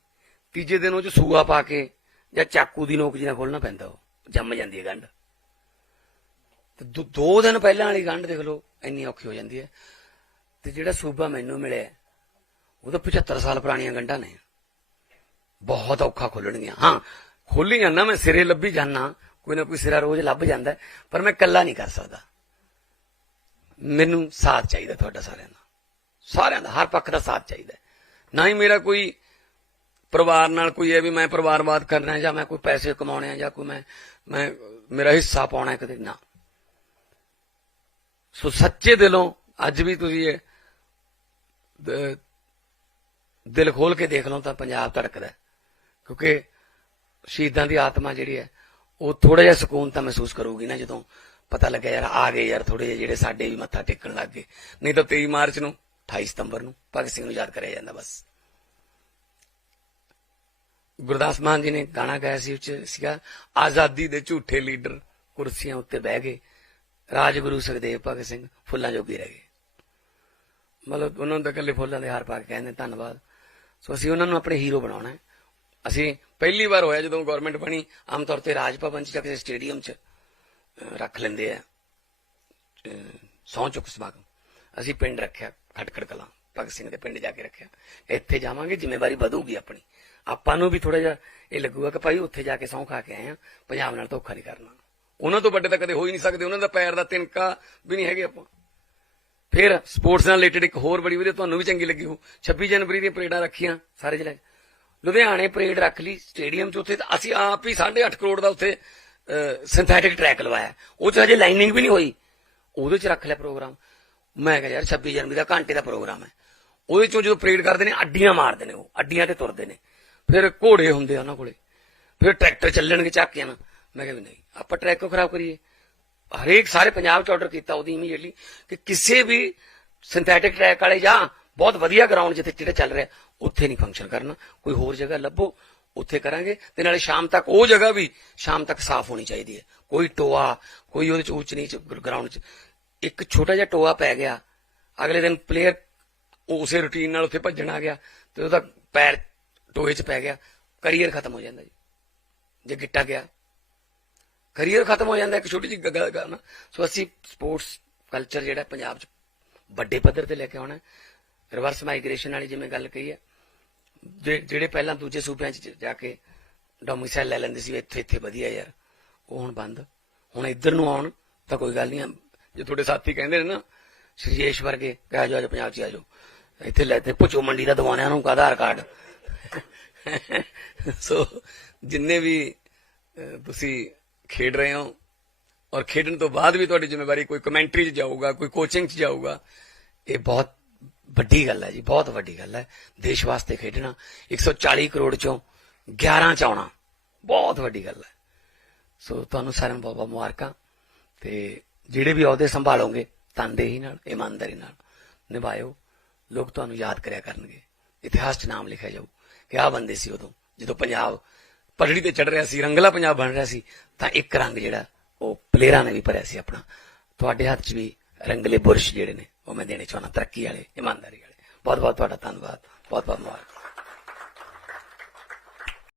ਤੀਜੇ ਦਿਨ ਉਹ ਚ ਸੂਆ ਪਾ ਕੇ ਜਾਂ ਚਾਕੂ ਦੀ ਨੋਕ ਜਿਹਨਾਂ ਖੋਲਣਾ ਪੈਂਦਾ ਉਹ, ਜੰਮ ਜਾਂਦੀ ਹੈ ਗੰਢ। ਤੇ ਦੋ- ਦੋ ਦਿਨ ਪਹਿਲਾਂ ਵਾਲੀ ਗੰਢ ਦੇਖ ਲਓ, ਇੰਨੀ ਔਖੀ ਹੋ ਜਾਂਦੀ ਹੈ। ਤੇ ਜਿਹੜਾ ਸੂਬਾ ਮੈਨੂੰ ਮਿਲਿਆ, ਉਹ ਤਾਂ 75 ਸਾਲ ਪੁਰਾਣੀਆਂ ਗੰਢਾਂ ਨੇ। ਬਹੁਤ ਔਖਾ ਖੋਲਣਗੀਆਂ। ਹਾਂ, ਖੋਲੀ ਜਾਂਦਾ, ਮੈਂ ਸਿਰੇ ਲੱਭੀ ਜਾਂਦਾ, ਕੋਈ ਨਾ ਕੋਈ ਸਿਰਾ ਰੋਜ਼ ਲੱਭ ਜਾਂਦਾ ਪਰ ਮੈਂ ਇਕੱਲਾ ਨਹੀਂ ਕਰ ਸਕਦਾ। ਮੈਨੂੰ ਸਾਥ ਚਾਹੀਦਾ ਤੁਹਾਡਾ ਸਾਰਿਆਂ ਦਾ। ਸਾਰਿਆਂ ਦਾ, ਹਰ ਪੱਖ ਦਾ ਸਾਥ ਚਾਹੀਦਾ ਨਾ ਹੀ ਮੇਰਾ ਕੋਈ ਪਰਿਵਾਰ ਨਾਲ ਕੋਈ ਹੈ ਵੀ ਮੈਂ ਪਰਿਵਾਰਵਾਦ ਕਰਨਾ ਜਾਂ ਮੈਂ ਕੋਈ ਪੈਸੇ ਕਮਾਉਣੇ ਆ, ਜਾਂ ਕੋਈ ਮੈਂ ਮੈਂ, ਮੇਰਾ ਹਿੱਸਾ ਪਾਉਣਾ ਹੈ ਕਦੇ, ਨਾ। ਸੋ ਸੱਚੇ ਦਿਲੋਂ ਅੱਜ ਵੀ ਤੁਸੀਂ ਇਹ ਦਿਲ ਖੋਲ ਕੇ ਦੇਖ ਲਓ ਤਾਂ ਪੰਜਾਬ ਧੜਕਦਾ ਕਿਉਂਕਿ ਸ਼ਹੀਦਾਂ ਦੀ ਆਤਮਾ ਜਿਹੜੀ ਹੈ, ਉਹ ਥੋੜਾ ਜਿਹਾ ਸਕੂਨ ਤਾਂ ਮਹਿਸੂਸ ਕਰੂਗੀ ਨਾ ਜਦੋਂ ਪਤਾ ਲੱਗਿਆ ਯਾਰ ਆ ਗਏ ਯਾਰ ਥੋੜੇ ਜਿਹੇ ਜਿਹੜੇ ਸਾਡੇ ਵੀ ਮੱਥਾ ਟੇਕਣ ਲੱਗ ਗਏ। ਨਹੀਂ ਤਾਂ 23 ਮਾਰਚ ਨੂੰ 28 ਸਤੰਬਰ ਨੂੰ ਭਗਤ ਸਿੰਘ ਨੂੰ ਯਾਦ ਕਰਿਆ ਜਾਂਦਾ ਬਸ। ਗੁਰਦਾਸ ਮਾਨ ਜੀ ਨੇ ਗਾਣਾ ਗਾਇਆ ਸੀ ਉੱਚ ਸੀਗਾ, ਆਜ਼ਾਦੀ ਦੇ ਝੂਠੇ ਲੀਡਰ ਕੁਰਸੀਆਂ ਉੱਤੇ ਬਹਿ ਗਏ, ਰਾਜਗੁਰੂ ਸੁਖਦੇਵ ਭਗਤ ਸਿੰਘ ਫੁੱਲਾਂ ਜੋਗੀ ਰਹਿ ਗਏ। ਮਤਲਬ ਉਹਨਾਂ ਨੂੰ ਤਾਂ ਇਕੱਲੇ ਫੁੱਲਾਂ ਦੇ ਹਾਰ ਪਾ ਕੇ ਕਹਿੰਦੇ ਧੰਨਵਾਦ। ਸੋ ਅਸੀਂ ਉਹਨਾਂ ਨੂੰ ਆਪਣੇ ਹੀਰੋ ਬਣਾਉਣਾ ਹੈ। ਅਸੀਂ ਪਹਿਲੀ ਵਾਰ ਹੋਇਆ ਜਦੋਂ ਗਵਰਨਮੈਂਟ ਬਣੀ, ਆਮ ਤੌਰ ਤੇ ਰਾਜ ਭਵਨ ਚ ਜਾਂ ਕਿਸੇ ਸਟੇਡੀਅਮ ਚ ਰੱਖ ਲੈਂਦੇ ਆ ਸੌ ਚੁੱਕ ਸਮਾਗਮ। ਅਸੀਂ ਪਿੰਡ ਰੱਖਿਆ ਖਟਖੜ ਕਲਾਂ, ਭਗਤ ਸਿੰਘ ਦੇ ਪਿੰਡ ਜਾ ਕੇ ਰੱਖਿਆ। ਇੱਥੇ ਜਾਵਾਂਗੇ, ਜ਼ਿੰਮੇਵਾਰੀ ਵਧੂਗੀ ਆਪਣੀ। ਆਪਾਂ ਨੂੰ ਵੀ ਥੋੜਾ ਜਿਹਾ ਇਹ ਲੱਗੂਗਾ ਕਿ ਭਾਈ ਉੱਥੇ ਜਾ ਕੇ ਸੌਂ ਖਾ ਕੇ ਆਏ ਆ, ਪੰਜਾਬ ਨਾਲ ਧੋਖਾ ਨਹੀਂ ਕਰਨਾ। ਉਹਨਾਂ ਤੋਂ ਵੱਡੇ ਤਾਂ ਕਦੇ ਹੋ ਹੀ ਨਹੀਂ ਸਕਦੇ, ਉਹਨਾਂ ਦਾ ਪੈਰ ਦਾ ਤਿਨਕਾ ਵੀ ਨਹੀਂ ਹੈਗੇ ਆਪਾਂ। ਫਿਰ ਸਪੋਰਟਸ ਨਾਲ ਰਿਲੇਟਡ ਇੱਕ ਹੋਰ ਬੜੀ ਵਧੀਆ, ਤੁਹਾਨੂੰ ਵੀ ਚੰਗੀ ਲੱਗੀ ਹੋ 26 ਜਨਵਰੀ ਦੀਆਂ ਪਰੇਡਾਂ ਰੱਖੀਆਂ ਸਾਰੇ ਜ਼ਿਲ੍ਹੇ ਲੁਧਿਆਣੇ ਪਰੇਡ ਰੱਖ ਲਈ ਸਟੇਡੀਅਮ 'ਚ ਉੱਥੇ ਅਸੀਂ ਆਪ ਹੀ 8.5 ਕਰੋੜ ਦਾ ਉੱਥੇ ਸਿੰਥੈਟਿਕ ਟਰੈਕ ਲਵਾਇਆ। ਉਹ 'ਚ ਹਜੇ ਲਾਈਨਿੰਗ ਵੀ ਨਹੀਂ ਹੋਈ। ਉਹਦੇ 'ਚ ਰੱਖ ਲਿਆ ਪ੍ਰੋਗਰਾਮ ਮੈਂ ਕਿਹਾ ਯਾਰ 26 ਜਨਵਰੀ ਦਾ ਘੰਟੇ ਦਾ ਪ੍ਰੋਗਰਾਮ ਹੈ। ਉਹਦੇ 'ਚੋਂ ਜਦੋਂ ਪਰੇਡ ਕਰਦੇ ਨੇ, ਅੱਡੀਆਂ ਮਾਰਦੇ ਨੇ ਉਹ, ਅੱਡੀਆਂ ਤੇ ਤੁਰਦੇ ਨੇ। ਫਿਰ ਘੋੜੇ ਹੁੰਦੇ ਆ ਉਹਨਾਂ ਕੋਲੇ। ਫਿਰ ਟਰੈਕਟਰ ਚੱਲਣਗੇ ਝਾਕੀਆਂ ਨਾਲ। ਮੈਂ ਕਿਹਾ ਵੀ ਨਹੀਂ, ਆਪਾਂ ਟਰੈਕ ਕਿਉਂ ਖਰਾਬ ਕਰੀਏ? ਹਰੇਕ ਸਾਰੇ ਪੰਜਾਬ ਚ ਆਰਡਰ ਕੀਤਾ ਉਹਦੀ ਇਮੀਡੀਏਟਲੀ ਕਿ ਕਿਸੇ ਵੀ ਸਿੰਥੈਟਿਕ ਟਰੈਕ ਵਾਲੇ ਜਾਂ ਬਹੁਤ ਵਧੀਆ ਗਰਾਊਂਡ ਜਿੱਥੇ ਜਿਹੜਾ ਚੱਲ ਰਿਹਾ ਉੱਥੇ ਨਹੀਂ ਫੰਕਸ਼ਨ ਕਰਨਾ। ਕੋਈ ਹੋਰ ਜਗ੍ਹਾ ਲੱਭੋ, ਉੱਥੇ ਕਰਾਂਗੇ। ਤੇ ਨਾਲੇ ਸ਼ਾਮ ਤੱਕ ਉਹ ਜਗ੍ਹਾ ਵੀ ਸ਼ਾਮ ਤੱਕ ਸਾਫ਼ ਹੋਣੀ ਚਾਹੀਦੀ ਹੈ। ਕੋਈ ਟੋਆ, ਕੋਈ ਉਹਦੇ ਚ ਉੱਚ ਨੀਚ ਗਰਾਊਂਡ ਚ। ਇੱਕ ਛੋਟਾ ਜਿਹਾ ਟੋਆ ਪੈ ਗਿਆ। ਅਗਲੇ ਦਿਨ ਪਲੇਅਰ ਉਸੇ ਰੁਟੀਨ ਨਾਲ ਉੱਥੇ ਭੱਜਣ ਆ ਗਿਆ ਤੇ ਉਹਦਾ ਪੈਰ ਟੋਏ ਚ ਪੈ ਗਿਆ। ਕਰੀਅਰ ਖਤਮ ਹੋ ਜਾਂਦਾ ਜੀ। ਜੇ ਗਿੱਟਾ ਗਿਆ। ਕਰੀਅਰ ਖਤਮ ਹੋ ਜਾਂਦਾ, ਇੱਕ ਛੋਟੀ ਜਿਹੀ ਗੱਲ ਕਰਨਾ ਸੋ ਅਸੀਂ ਸਪੋਰਟਸ ਕਲਚਰ ਜਿਹੜਾ ਪੰਜਾਬ 'ਚ ਵੱਡੇ ਪੱਧਰ ਤੇ ਲੈ ਕੇ ਆਉਣਾ ਰਿਵਰਸ ਮਾਈਗ੍ਰੇਸ਼ਨ ਵਾਲੀ ਜਿਵੇਂ ਗੱਲ ਕਹੀ ਹੈ ਜਿਹੜੇ ਪਹਿਲਾਂ ਦੂਜੇ ਸੂਬਿਆਂ 'ਚ ਜਾ ਕੇ ਡੋਮਿਸਾਈਲ ਲੈ ਲੈਂਦੇ ਸੀ, ਇੱਥੇ ਇੱਥੇ ਵਧੀਆ ਯਾਰ, ਉਹ ਹੁਣ ਬੰਦ। ਹੁਣ ਇੱਧਰ ਨੂੰ ਆਉਣ ਤਾਂ ਕੋਈ ਗੱਲ ਨਹੀਂ ਜੇ ਤੁਹਾਡੇ ਸਾਥੀ ਕਹਿੰਦੇ ਨੇ ਨਾ, ਸ਼੍ਰੀਜੇਸ਼ ਵਰਗੇ, ਕਹਿ ਜਾਓ ਅੱਜ ਪੰਜਾਬ 'ਚ ਆ ਜਾਓ, ਇੱਥੇ ਲੈ ਤੇ ਪੁੱਛੋ ਮੰਡੀ ਦਾ ਦਵਾਨਿਆਂ ਨੂੰ ਆਧਾਰ ਕਾਰਡ। ਸੋ ਜਿੰਨੇ ਵੀ ਤੁਸੀਂ ਖੇਡ ਰਹੇ ਹੋ, ਔਰ ਖੇਡਣ ਤੋਂ ਬਾਅਦ ਵੀ ਤੁਹਾਡੀ ਜ਼ਿੰਮੇਵਾਰੀ ਕੋਈ ਕਮੈਂਟਰੀ 'ਚ ਜਾਊਗਾ, ਕੋਈ ਕੋਚਿੰਗ 'ਚ ਜਾਊਗਾ, ਇਹ ਬਹੁਤ ਵੱਡੀ ਗੱਲ ਹੈ ਜੀ, ਬਹੁਤ ਵੱਡੀ ਗੱਲ ਹੈ। ਦੇਸ਼ ਵਾਸਤੇ ਖੇਡਣਾ 140 ਕਰੋੜ ਚੋਂ 11 ਚ ਆਉਣਾ, ਬਹੁਤ ਵੱਡੀ ਗੱਲ ਹੈ। ਸੋ ਤੁਹਾਨੂੰ ਸਾਰਿਆਂ ਨੂੰ ਬਹੁਤ ਬਹੁਤ ਮੁਬਾਰਕਾਂ ਤੇ ਜਿਹੜੇ ਵੀ ਅਹੁਦੇ ਸੰਭਾਲੋਗੇ, ਤਨਦੇਹੀ ਨਾਲ, ਇਮਾਨਦਾਰੀ ਨਾਲ, ਨਿਭਾਇਓ। ਲੋਕ ਤੁਹਾਨੂੰ ਯਾਦ ਕਰਿਆ ਕਰਨਗੇ। ਇਤਿਹਾਸ 'ਚ ਨਾਮ ਲਿਖਿਆ ਜਾਊ ਕਿ ਆਹ ਬੰਦੇ ਸੀ ਉਦੋਂ, ਜਦੋਂ ਪੰਜਾਬ ਪਟੜੀ ਤੇ ਚੜ ਰਿਹਾ ਸੀ, ਰੰਗਲਾ ਪੰਜਾਬ ਬਣ ਰਿਹਾ ਸੀ, ਤਾਂ ਇੱਕ ਰੰਗ ਜਿਹੜਾ ਉਹ ਪਲੇਅਰਾਂ ਨੇ ਵੀ ਭਰਿਆ ਸੀ ਆਪਣਾ। ਤੁਹਾਡੇ ਹੱਥ 'ਚ ਵੀ ਰੰਗਲੇ ਬੁਰਸ਼ ਜਿਹੜੇ ਨੇ ਉਹ ਮੈਂ ਦੇਣੇ ਚਾਹੁੰਦਾ ਤਰੱਕੀ ਵਾਲੇ, ਇਮਾਨਦਾਰੀ ਵਾਲੇ। ਬਹੁਤ ਬਹੁਤ ਤੁਹਾਡਾ ਧੰਨਵਾਦ। ਬਹੁਤ ਬਹੁਤ ਮੁਬਾਰਕ।